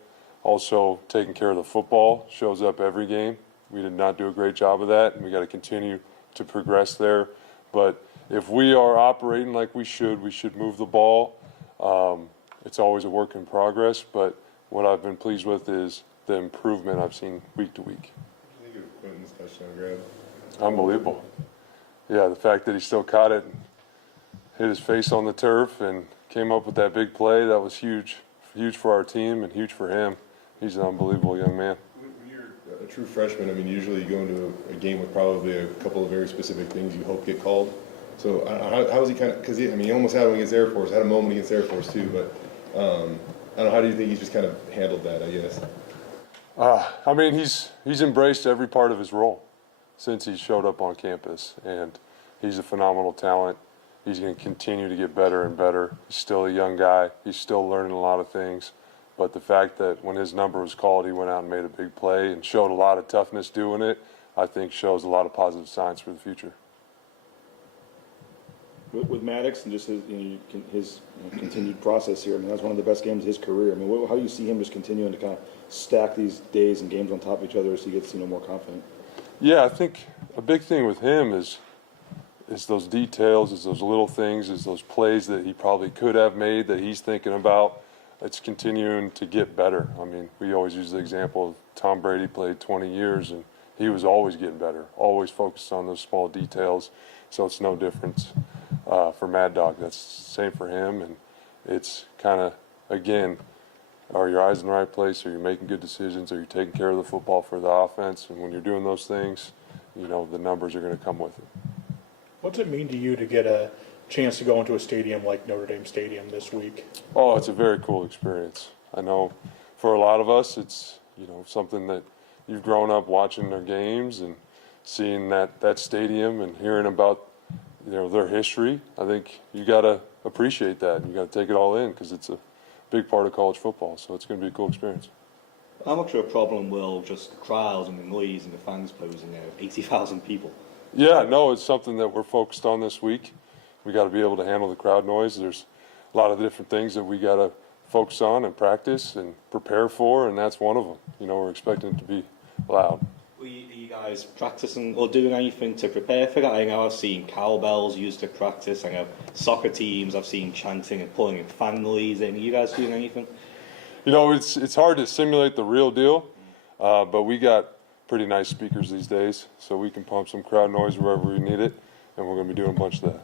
Also, taking care of the football shows up every game. We did not do a great job of that, and we got to continue to progress there. But if we are operating like we should move the ball. It's always a work in progress, but what I've been pleased with is the improvement I've seen week to week. What do you think of Quentin's touchdown grab? Unbelievable. Yeah, the fact that he still caught it and hit his face on the turf and came up with that big play, that was huge. Huge for our team and huge for him. He's an unbelievable young man. When you're a true freshman, I mean, usually you go into a game with probably a couple of very specific things you hope get called. So how was he kind of, because he almost had one against Air Force, had a moment against Air Force too, but I don't know, how do you think he's just kind of handled that, I guess? I mean, he's embraced every part of his role since he showed up on campus, and he's a phenomenal talent. He's going to continue to get better and better. He's still a young guy. He's still learning a lot of things. But the fact that when his number was called, he went out and made a big play and showed a lot of toughness doing it, I think shows a lot of positive signs for the future. With Maddox and just his continued process here, I mean, that's one of the best games of his career. I mean, how do you see him just continuing to kind of stack these days and games on top of each other as he gets more confident? Yeah, I think a big thing with him is those details, is those little things, is those plays that he probably could have made that he's thinking about. It's continuing to get better. I mean, we always use the example of Tom Brady played 20 years and he was always getting better, always focused on those small details. So it's no difference for Mad Dog. That's the same for him. And it's kind of, again, are your eyes in the right place? Are you making good decisions? Are you taking care of the football for the offense? And when you're doing those things, you know, the numbers are going to come with it. What's it mean to you to get a chance to go into a stadium like Notre Dame Stadium this week? Oh, it's a very cool experience. I know for a lot of us, it's, you know, something that you've grown up watching their games and seeing that stadium and hearing about, you know, their history. I think you got to appreciate that. You got to take it all in because it's a big part of college football. So it's going to be a cool experience. How much of a problem will just crowds and the noise and the fans posing there? 80,000 people. Yeah, no, it's something that we're focused on this week. We got to be able to handle the crowd noise. There's a lot of different things that we got to focus on and practice and prepare for, and that's one of them. You know, we're expecting it to be loud. Are you guys practicing or doing anything to prepare for that? I know I've seen cowbells used to practice. I know soccer teams, I've seen chanting and pulling in fan noise in. Are you guys doing anything? You know, it's hard to simulate the real deal, but we got pretty nice speakers these days, so we can pump some crowd noise wherever we need it, and we're going to be doing a bunch of that.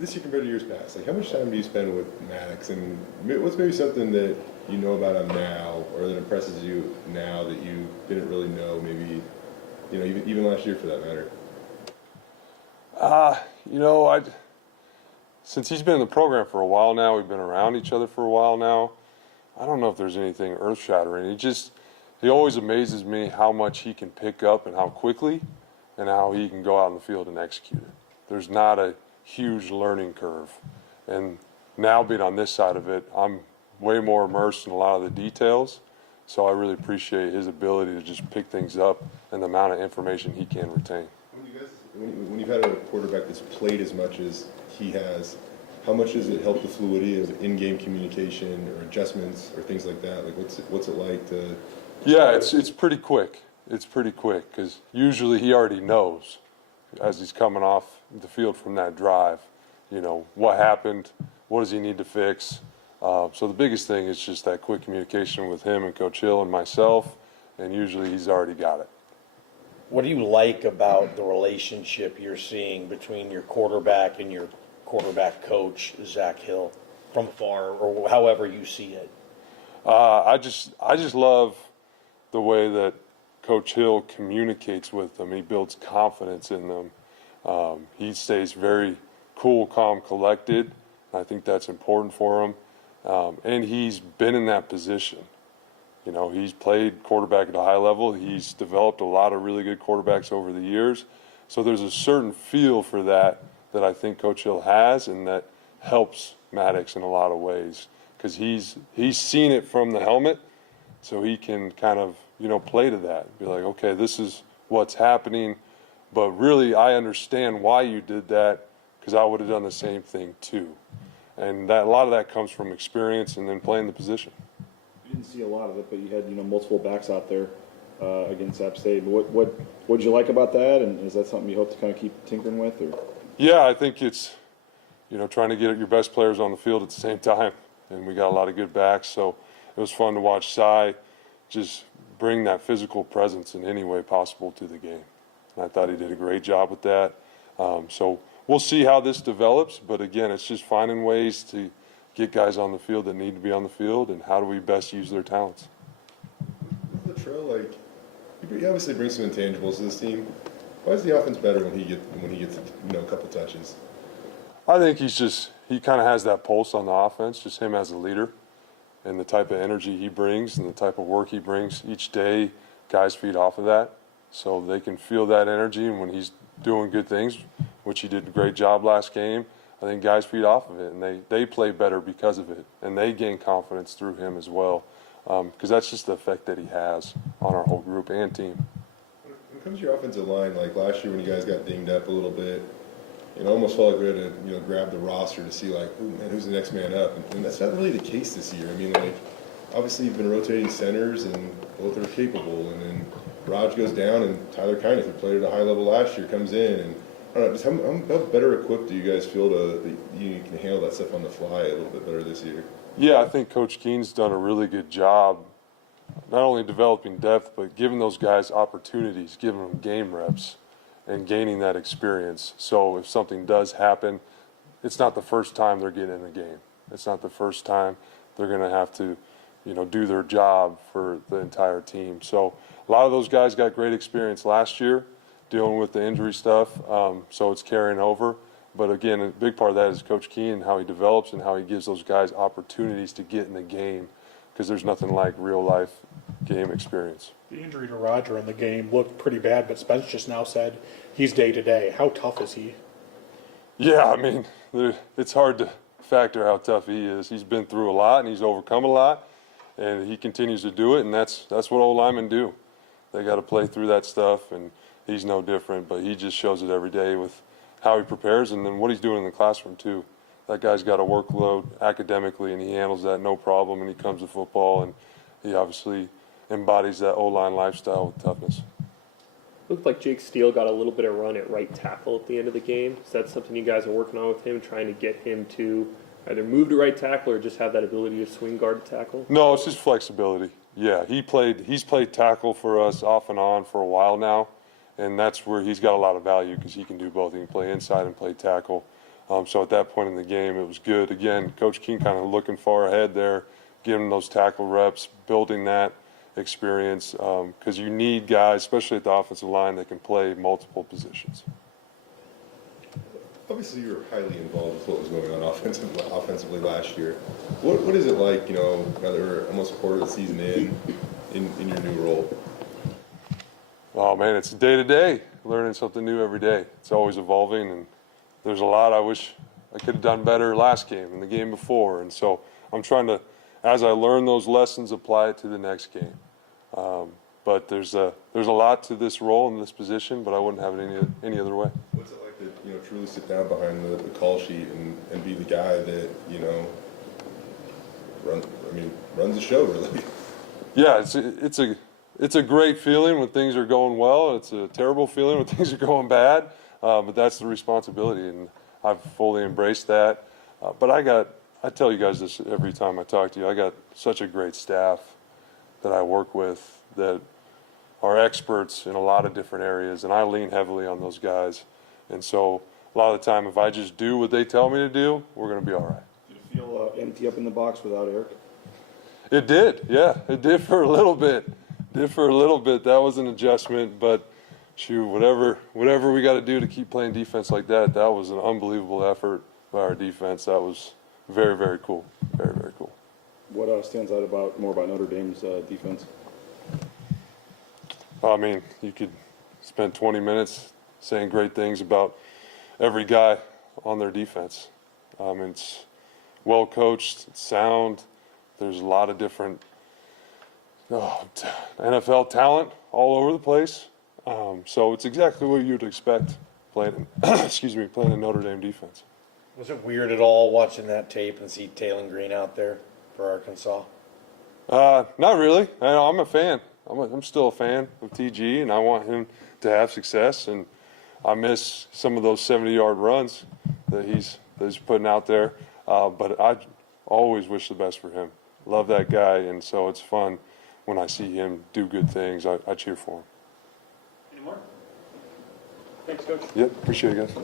This year compared to years past, like how much time do you spend with Maddox, and what's maybe something that you know about him now, or that impresses you now that you didn't really know, maybe, you know, even last year for that matter? You know, since he's been in the program for a while now, we've been around each other for a while now, I don't know if there's anything earth-shattering. He always amazes me how much he can pick up and how quickly, and how he can go out in the field and execute it. There's not a huge learning curve. And now being on this side of it, I'm way more immersed in a lot of the details, so I really appreciate his ability to just pick things up and the amount of information he can retain. When you've had a quarterback that's played as much as he has, how much does it help the fluidity of in-game communication or adjustments or things like that? Like what's it like to... Yeah, it's pretty quick. It's pretty quick because usually he already knows. as he's coming off the field from that drive. You know, what happened? What does he need to fix? So the biggest thing is just that quick communication with him and Coach Hill and myself, and usually he's already got it. What do you like about the relationship you're seeing between your quarterback and your quarterback coach, Zach Hill, from afar, or however you see it? I just love the way that Coach Hill communicates with them. He builds confidence in them. He stays very cool, calm, collected. I think that's important for him. And he's been in that position. You know, he's played quarterback at a high level. He's developed a lot of really good quarterbacks over the years. So there's a certain feel for that I think Coach Hill has, and that helps Maddox in a lot of ways, because he's seen it from the helmet, so he can kind of, you know, play to that. Be like, okay, this is what's happening, but really I understand why you did that, because I would have done the same thing too. And that, a lot of that comes from experience and then playing the position. You didn't see a lot of it, but you had, you know, multiple backs out there against App State. What did you like about that, and is that something you hope to kind of keep tinkering with? Or? Yeah, I think it's, you know, trying to get your best players on the field at the same time, and we got a lot of good backs, so it was fun to watch Cy just bring that physical presence in any way possible to the game. And I thought he did a great job with that. So we'll see how this develops, but again, it's just finding ways to get guys on the field that need to be on the field, and how do we best use their talents. The trail, like, he obviously brings some intangibles to this team. Why is the offense better when he gets you know, a couple touches? I think he kind of has that pulse on the offense, just him as a leader, and the type of energy he brings and the type of work he brings each day. Guys feed off of that, so they can feel that energy, and when he's doing good things, which he did a great job last game, I think guys feed off of it, and they play better because of it, and they gain confidence through him as well, because that's just the effect that he has on our whole group and team. When it comes to your offensive line, like last year when you guys got dinged up a little bit, it almost felt like we had to, you know, grab the roster to see, like, ooh, man, who's the next man up? And that's not really the case this year. I mean, like, obviously you've been rotating centers, and both are capable. And then Raj goes down, and Tyler Kine, who played at a high level last year, comes in. And I don't know, just how better equipped do you guys feel you can handle that stuff on the fly a little bit better this year? Yeah, I think Coach Keene's done a really good job, not only developing depth, but giving those guys opportunities, giving them game reps, and gaining that experience. So if something does happen, it's not the first time they're getting in a game. It's not the first time they're going to have to, you know, do their job for the entire team. So a lot of those guys got great experience last year dealing with the injury stuff, so it's carrying over. But again, a big part of that is Coach Keene, how he develops and how he gives those guys opportunities to get in the game, because there's nothing like real-life game experience. The injury to Roger in the game looked pretty bad, but Spence just now said he's day-to-day. How tough is he? Yeah, I mean, it's hard to factor how tough he is. He's been through a lot, and he's overcome a lot, and he continues to do it, and that's what old linemen do. They got to play through that stuff, and he's no different, but he just shows it every day with how he prepares and then what he's doing in the classroom, too. That guy's got a workload academically, and he handles that no problem, and he comes to football, and he obviously embodies that O-line lifestyle with toughness. Looked like Jake Steele got a little bit of run at right tackle at the end of the game. Is that something you guys are working on with him, trying to get him to either move to right tackle or just have that ability to swing guard tackle? No, it's just flexibility. Yeah, he's played tackle for us off and on for a while now, and that's where he's got a lot of value, because he can do both. He can play inside and play tackle. So at that point in the game, it was good. Again, Coach King kind of looking far ahead there, giving those tackle reps, building that experience, because you need guys, especially at the offensive line, that can play multiple positions. Obviously, you were highly involved with what was going on offensively last year. What is it like, you know, now that we're almost a quarter of the season in your new role? Oh, man, it's day to day, learning something new every day. It's always evolving, and there's a lot I wish I could have done better last game and the game before. And so I'm trying to, as I learn those lessons, apply it to the next game. But there's a lot to this role and this position, but I wouldn't have it any other way. What's it like to, you know, truly sit down behind the call sheet and be the guy that, you know, runs the show, really? Yeah, it's a great feeling when things are going well. It's a terrible feeling when things are going bad. but that's the responsibility, and I've fully embraced that. But I tell you guys this every time I talk to you, I got such a great staff that I work with that are experts in a lot of different areas, and I lean heavily on those guys. And so a lot of the time, if I just do what they tell me to do, we're going to be all right. Did it feel empty up in the box without Eric? It did, yeah. It did for a little bit. That was an adjustment, but shoot, whatever we got to do to keep playing defense like that, that was an unbelievable effort by our defense. That was very, very cool. Very, very cool. What stands out more about Notre Dame's defense? I mean, you could spend 20 minutes saying great things about every guy on their defense. It's well coached, it's sound. There's a lot of different NFL talent all over the place. So it's exactly what you'd expect playing a Notre Dame defense. Was it weird at all watching that tape and see Taylor Green out there for Arkansas? Not really. I'm a fan. I'm still a fan of TG, and I want him to have success. And I miss some of those 70-yard runs that he's putting out there. But I always wish the best for him. Love that guy, and so it's fun when I see him do good things. I cheer for him. Any more? Thanks, Coach. Yep, appreciate it, guys.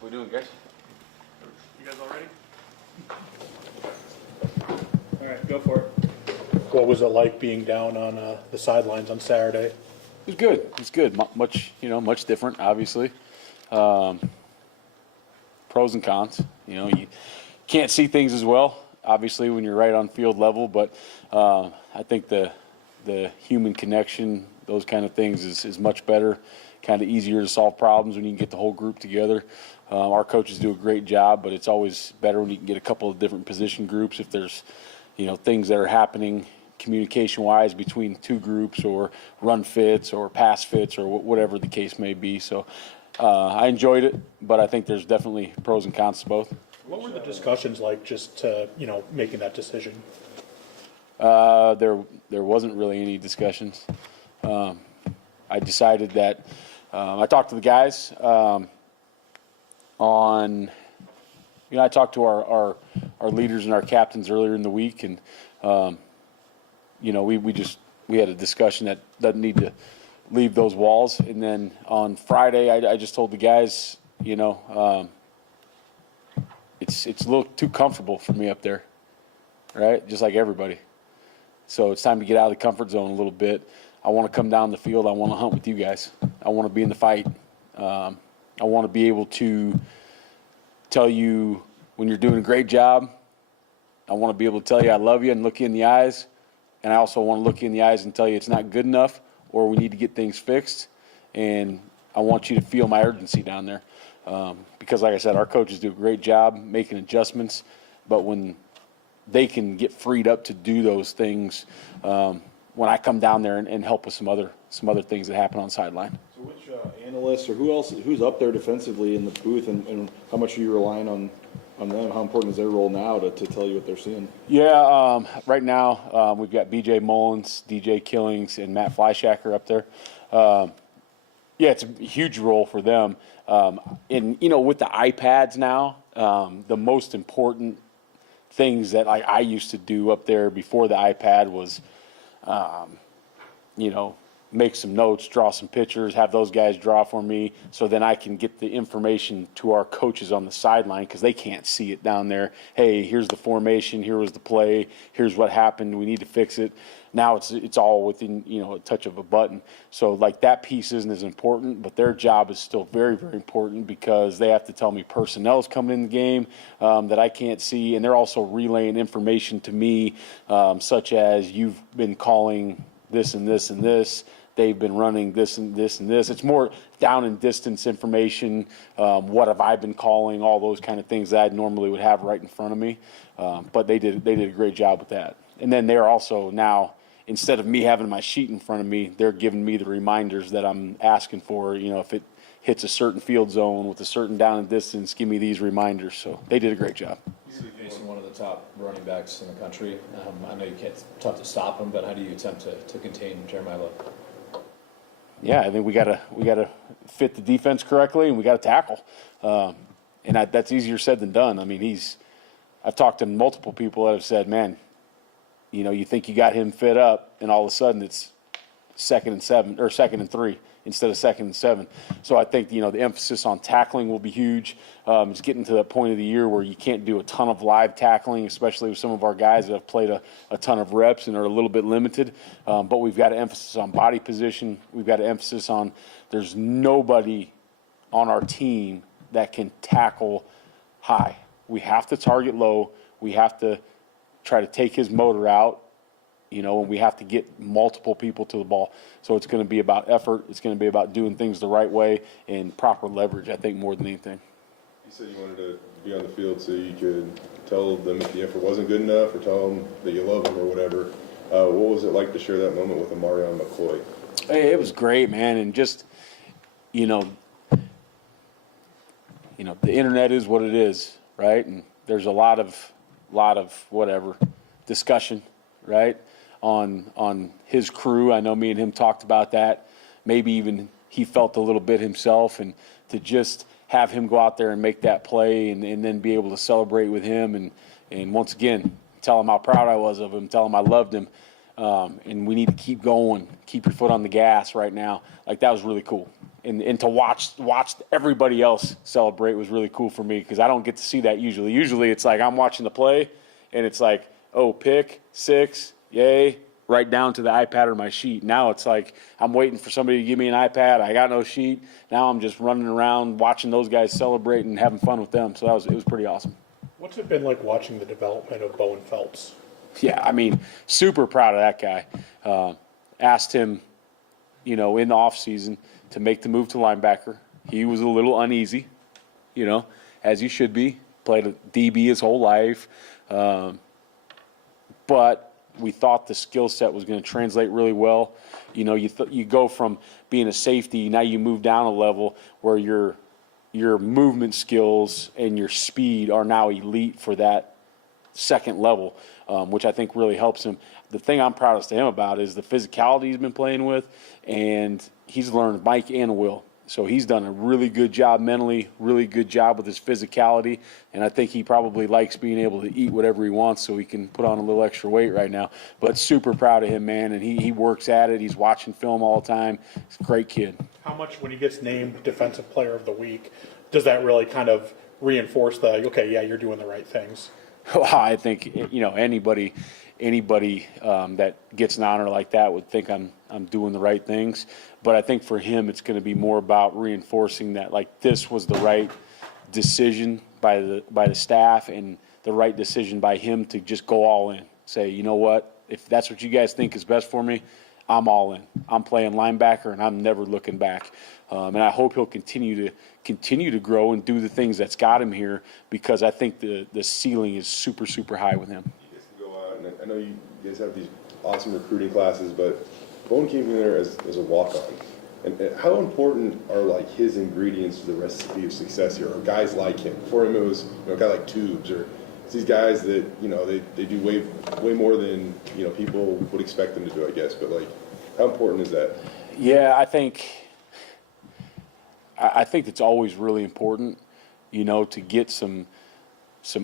What are we doing, guys? You guys all ready? All right, go for it. What was it like being down on the sidelines on Saturday? It was good. It was good. Much different, obviously. Pros and cons. You can't see things as well, obviously, when you're right on field level. But I think the human connection, those kind of things, is much better. Kind of easier to solve problems when you can get the whole group together. Our coaches do a great job, but it's always better when you can get a couple of different position groups if there's, things that are happening communication-wise between two groups, or run fits or pass fits, or whatever the case may be. So I enjoyed it, but I think there's definitely pros and cons to both. What were the discussions like just to, making that decision? There wasn't really any discussions. I decided that I talked to the guys I talked to our leaders and our captains earlier in the week, and we had a discussion that doesn't need to leave those walls. And then on Friday, I just told the guys, it's a little too comfortable for me up there, right? Just like everybody. So it's time to get out of the comfort zone a little bit. I want to come down the field. I want to hunt with you guys. I want to be in the fight. I want to be able to tell you when you're doing a great job I want to be able to tell you I love you and look you in the eyes. And I also want to look you in the eyes and tell you it's not good enough or we need to get things fixed. And I want you to feel my urgency down there. Because like I said, our coaches do a great job making adjustments. But when they can get freed up to do those things, when I come down there and help with some other things that happen on sideline. So which analysts or who's up there defensively in the booth, and how much are you relying on them? How important is their role now to tell you what they're seeing? Yeah, right now we've got B.J. Mullins, D.J. Killings, and Matt Fleischacker up there. Yeah, it's a huge role for them. And, with the iPads now, the most important things that I used to do up there before the iPad was, make some notes, draw some pictures, have those guys draw for me so then I can get the information to our coaches on the sideline because they can't see it down there. Hey, here's the formation, here was the play, here's what happened, we need to fix it. Now it's all within, a touch of a button. So like that piece isn't as important, but their job is still very, very important because they have to tell me personnel's coming in the game that I can't see, and they're also relaying information to me such as you've been calling this and this and this. They've been running this and this and this. It's more down and distance information. What have I been calling? All those kind of things that I normally would have right in front of me. But they did a great job with that. And then they're also now, instead of me having my sheet in front of me, they're giving me the reminders that I'm asking for. If it hits a certain field zone with a certain down and distance, give me these reminders. So they did a great job. You're facing one of the top running backs in the country. I know it's tough to stop him, but how do you attempt to contain Jeremiah Love? Yeah, I think we gotta fit the defense correctly, and we gotta tackle. And that's easier said than done. I mean, I've talked to multiple people that have said, man, you think you got him fit up, and all of a sudden it's 2nd and 7 or 2nd and 3 instead of 2nd and 7. So I think the emphasis on tackling will be huge. It's getting to that point of the year where you can't do a ton of live tackling, especially with some of our guys that have played a ton of reps and are a little bit limited. But we've got to emphasis on body position. We've got to emphasis on there's nobody on our team that can tackle high. We have to target low. We have to try to take his motor out. And we have to get multiple people to the ball. So it's going to be about effort. It's going to be about doing things the right way and proper leverage, I think, more than anything. You said you wanted to be on the field so you could tell them if the effort wasn't good enough or tell them that you love them or whatever. What was it like to share that moment with Amari and McCoy? Hey, it was great, man. And just, the internet is what it is, right? And there's a lot of whatever discussion, right? On his crew. I know me and him talked about that. Maybe even he felt a little bit himself, and to just have him go out there and make that play and then be able to celebrate with him and once again tell him how proud I was of him, tell him I loved him, and we need to keep going, keep your foot on the gas right now. Like, that was really cool. And to watch everybody else celebrate was really cool for me because I don't get to see that usually. Usually it's like I'm watching the play and it's like, oh, pick, 6, yay, right down to the iPad or my sheet. Now it's like I'm waiting for somebody to give me an iPad. I got no sheet. Now I'm just running around watching those guys celebrate and having fun with them. So it was pretty awesome. What's it been like watching the development of Bowen Phelps? Yeah, I mean, super proud of that guy. Asked him, in the offseason to make the move to linebacker. He was a little uneasy, as he should be. Played a DB his whole life. But we thought the skill set was going to translate really well. You go from being a safety, now you move down a level where your movement skills and your speed are now elite for that second level, which I think really helps him. The thing I'm proudest to him about is the physicality he's been playing with, and he's learned Mike and Will. So he's done a really good job mentally, really good job with his physicality, and I think he probably likes being able to eat whatever he wants so he can put on a little extra weight right now. But super proud of him, man, and he works at it. He's watching film all the time. He's a great kid. How much, when he gets named Defensive Player of the Week, does that really kind of reinforce you're doing the right things? Well, I think, anybody that gets an honor like that would think I'm doing the right things. But I think for him, it's going to be more about reinforcing that, like, this was the right decision by the staff, and the right decision by him to just go all in. Say, you know what, if that's what you guys think is best for me, I'm all in. I'm playing linebacker, and I'm never looking back. And I hope he'll continue to grow and do the things that's got him here, because I think the ceiling is super, super high with him. You guys can go out, and I know you guys have these awesome recruiting classes, but Bone came in there as a walk-on. And how important are like his ingredients to the recipe of success here, or guys like him? For him, it was a guy like Tubes, or it's these guys that they do way more than people would expect them to do, I guess. But like, how important is that? Yeah, I think it's always really important, to get some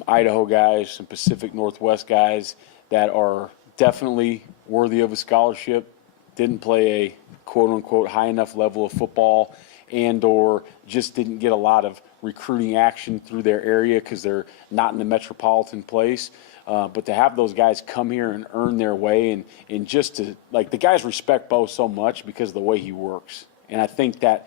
Idaho guys, some Pacific Northwest guys that are definitely worthy of a scholarship, didn't play a quote-unquote high enough level of football, and or just didn't get a lot of recruiting action through their area because they're not in the metropolitan place. But to have those guys come here and earn their way, and just to, like, the guys respect Bo so much because of the way he works. And I think that,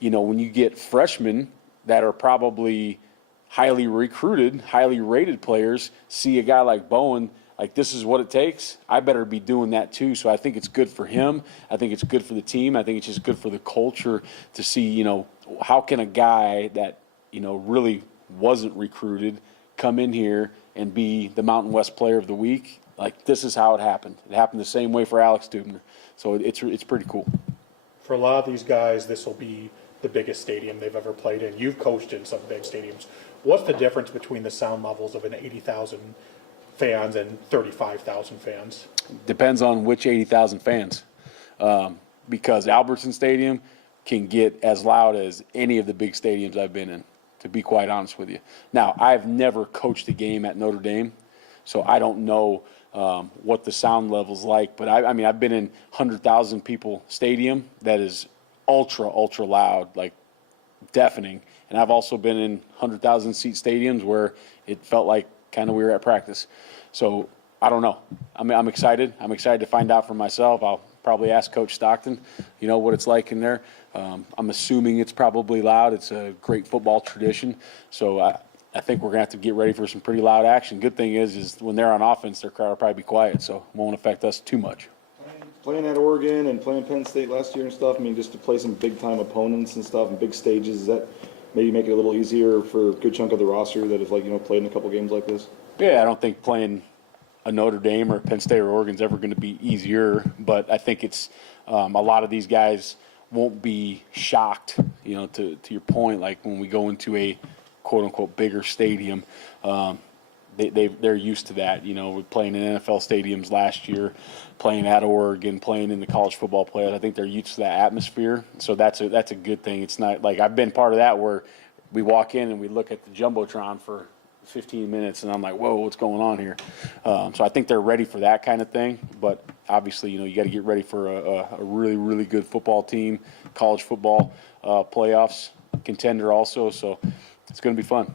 when you get freshmen that are probably highly recruited, highly rated players, see a guy like Bowen, like, this is what it takes, I better be doing that too. So I think it's good for him. I think it's good for the team. I think it's just good for the culture to see, how can a guy that, really wasn't recruited come in here and be the Mountain West Player of the Week. Like, this is how it happened. It happened the same way for Alex Dubner. So it's pretty cool. For a lot of these guys, this will be the biggest stadium they've ever played in. You've coached in some big stadiums. What's the difference between the sound levels of an 80,000 fans and 35,000 fans? Depends on which 80,000 fans. Because Albertson Stadium can get as loud as any of the big stadiums I've been in, to be quite honest with you. Now, I've never coached a game at Notre Dame, so I don't know what the sound level's like. But I mean, I've been in 100,000 people stadium that is ultra, ultra loud, like deafening. And I've also been in 100,000 seat stadiums where it felt like kind of we were at practice. So I don't know. I'm excited. I'm excited to find out for myself. I'll probably ask Coach Stockton, what it's like in there. I'm assuming it's probably loud. It's a great football tradition. So I think we're going to have to get ready for some pretty loud action. Good thing is when they're on offense, their crowd will probably be quiet, so it won't affect us too much. Playing at Oregon and playing Penn State last year and stuff, just to play some big-time opponents and stuff and big stages, does that maybe make it a little easier for a good chunk of the roster that have, played in a couple games like this? Yeah, I don't think playing a Notre Dame or Penn State or Oregon is ever going to be easier, but I think it's a lot of these guys won't be shocked, to your point, like when we go into a quote-unquote bigger stadium. They're used to that. We're playing in NFL stadiums last year, playing at Oregon, playing in the college football playoffs. I think they're used to that atmosphere, so that's a good thing. It's not like I've been part of that where we walk in and we look at the Jumbotron for 15 minutes and I'm like, whoa, what's going on here? So I think they're ready for that kind of thing, but obviously, you got to get ready for a really, really good football team, college football playoffs contender also, so it's going to be fun.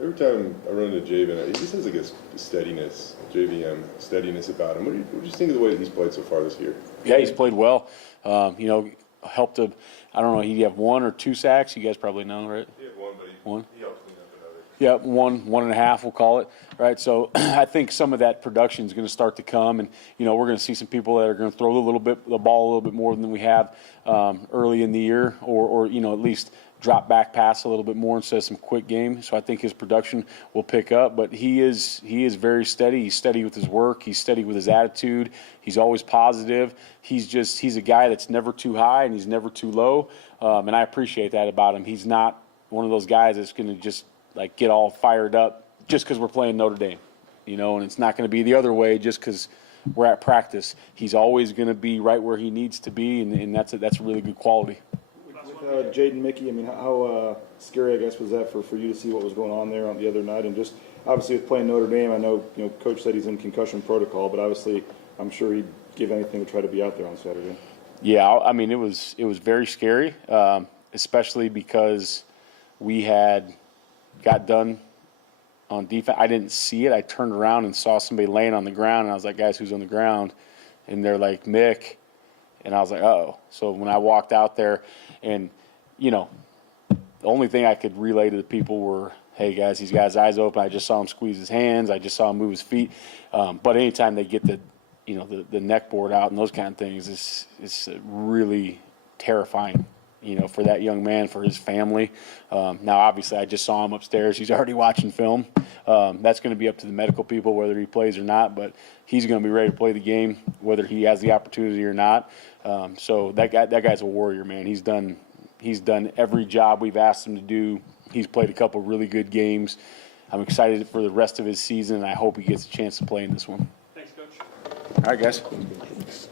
Every time I run into Javen, he just has like a steadiness, JVM steadiness about him. What do you think of the way that he's played so far this year? Yeah, he's played well. Helped to, I don't know, he have 1 or 2 sacks. You guys probably know, right? He had 1, but he helped clean up another. Yeah, 1.5, we'll call it, right? So I think some of that production is going to start to come, and we're going to see some people that are going to throw the ball a little bit more than we have early in the year, or at least drop back pass a little bit more instead of some quick game. So I think his production will pick up, but he is very steady. He's steady with his work. He's steady with his attitude. He's always positive. He's a guy that's never too high and he's never too low. And I appreciate that about him. He's not one of those guys that's going to just like get all fired up just because we're playing Notre Dame, and it's not going to be the other way just because we're at practice. He's always going to be right where he needs to be, and that's a really good quality. With Jaden Mickey, how scary, I guess, was that for you to see what was going on there on the other night? And just obviously with playing Notre Dame, I know Coach said he's in concussion protocol, but obviously I'm sure he'd give anything to try to be out there on Saturday. Yeah, it was very scary, especially because we had got done on defense. I didn't see it. I turned around and saw somebody laying on the ground, and I was like, guys, who's on the ground? And they're like, Mick. And I was like, uh-oh. So when I walked out there, and, the only thing I could relay to the people were hey guys, he's got his eyes open. I just saw him squeeze his hands. I just saw him move his feet. But anytime they get the neck board out and those kind of things, it's really terrifying, for that young man, for his family. Now, obviously, I just saw him upstairs. He's already watching film. That's going to be up to the medical people whether he plays or not, but he's going to be ready to play the game whether he has the opportunity or not. So that guy's a warrior, man. He's done every job we've asked him to do. He's played a couple really good games. I'm excited for the rest of his season, and I hope he gets a chance to play in this one. Thanks, Coach. All right, guys.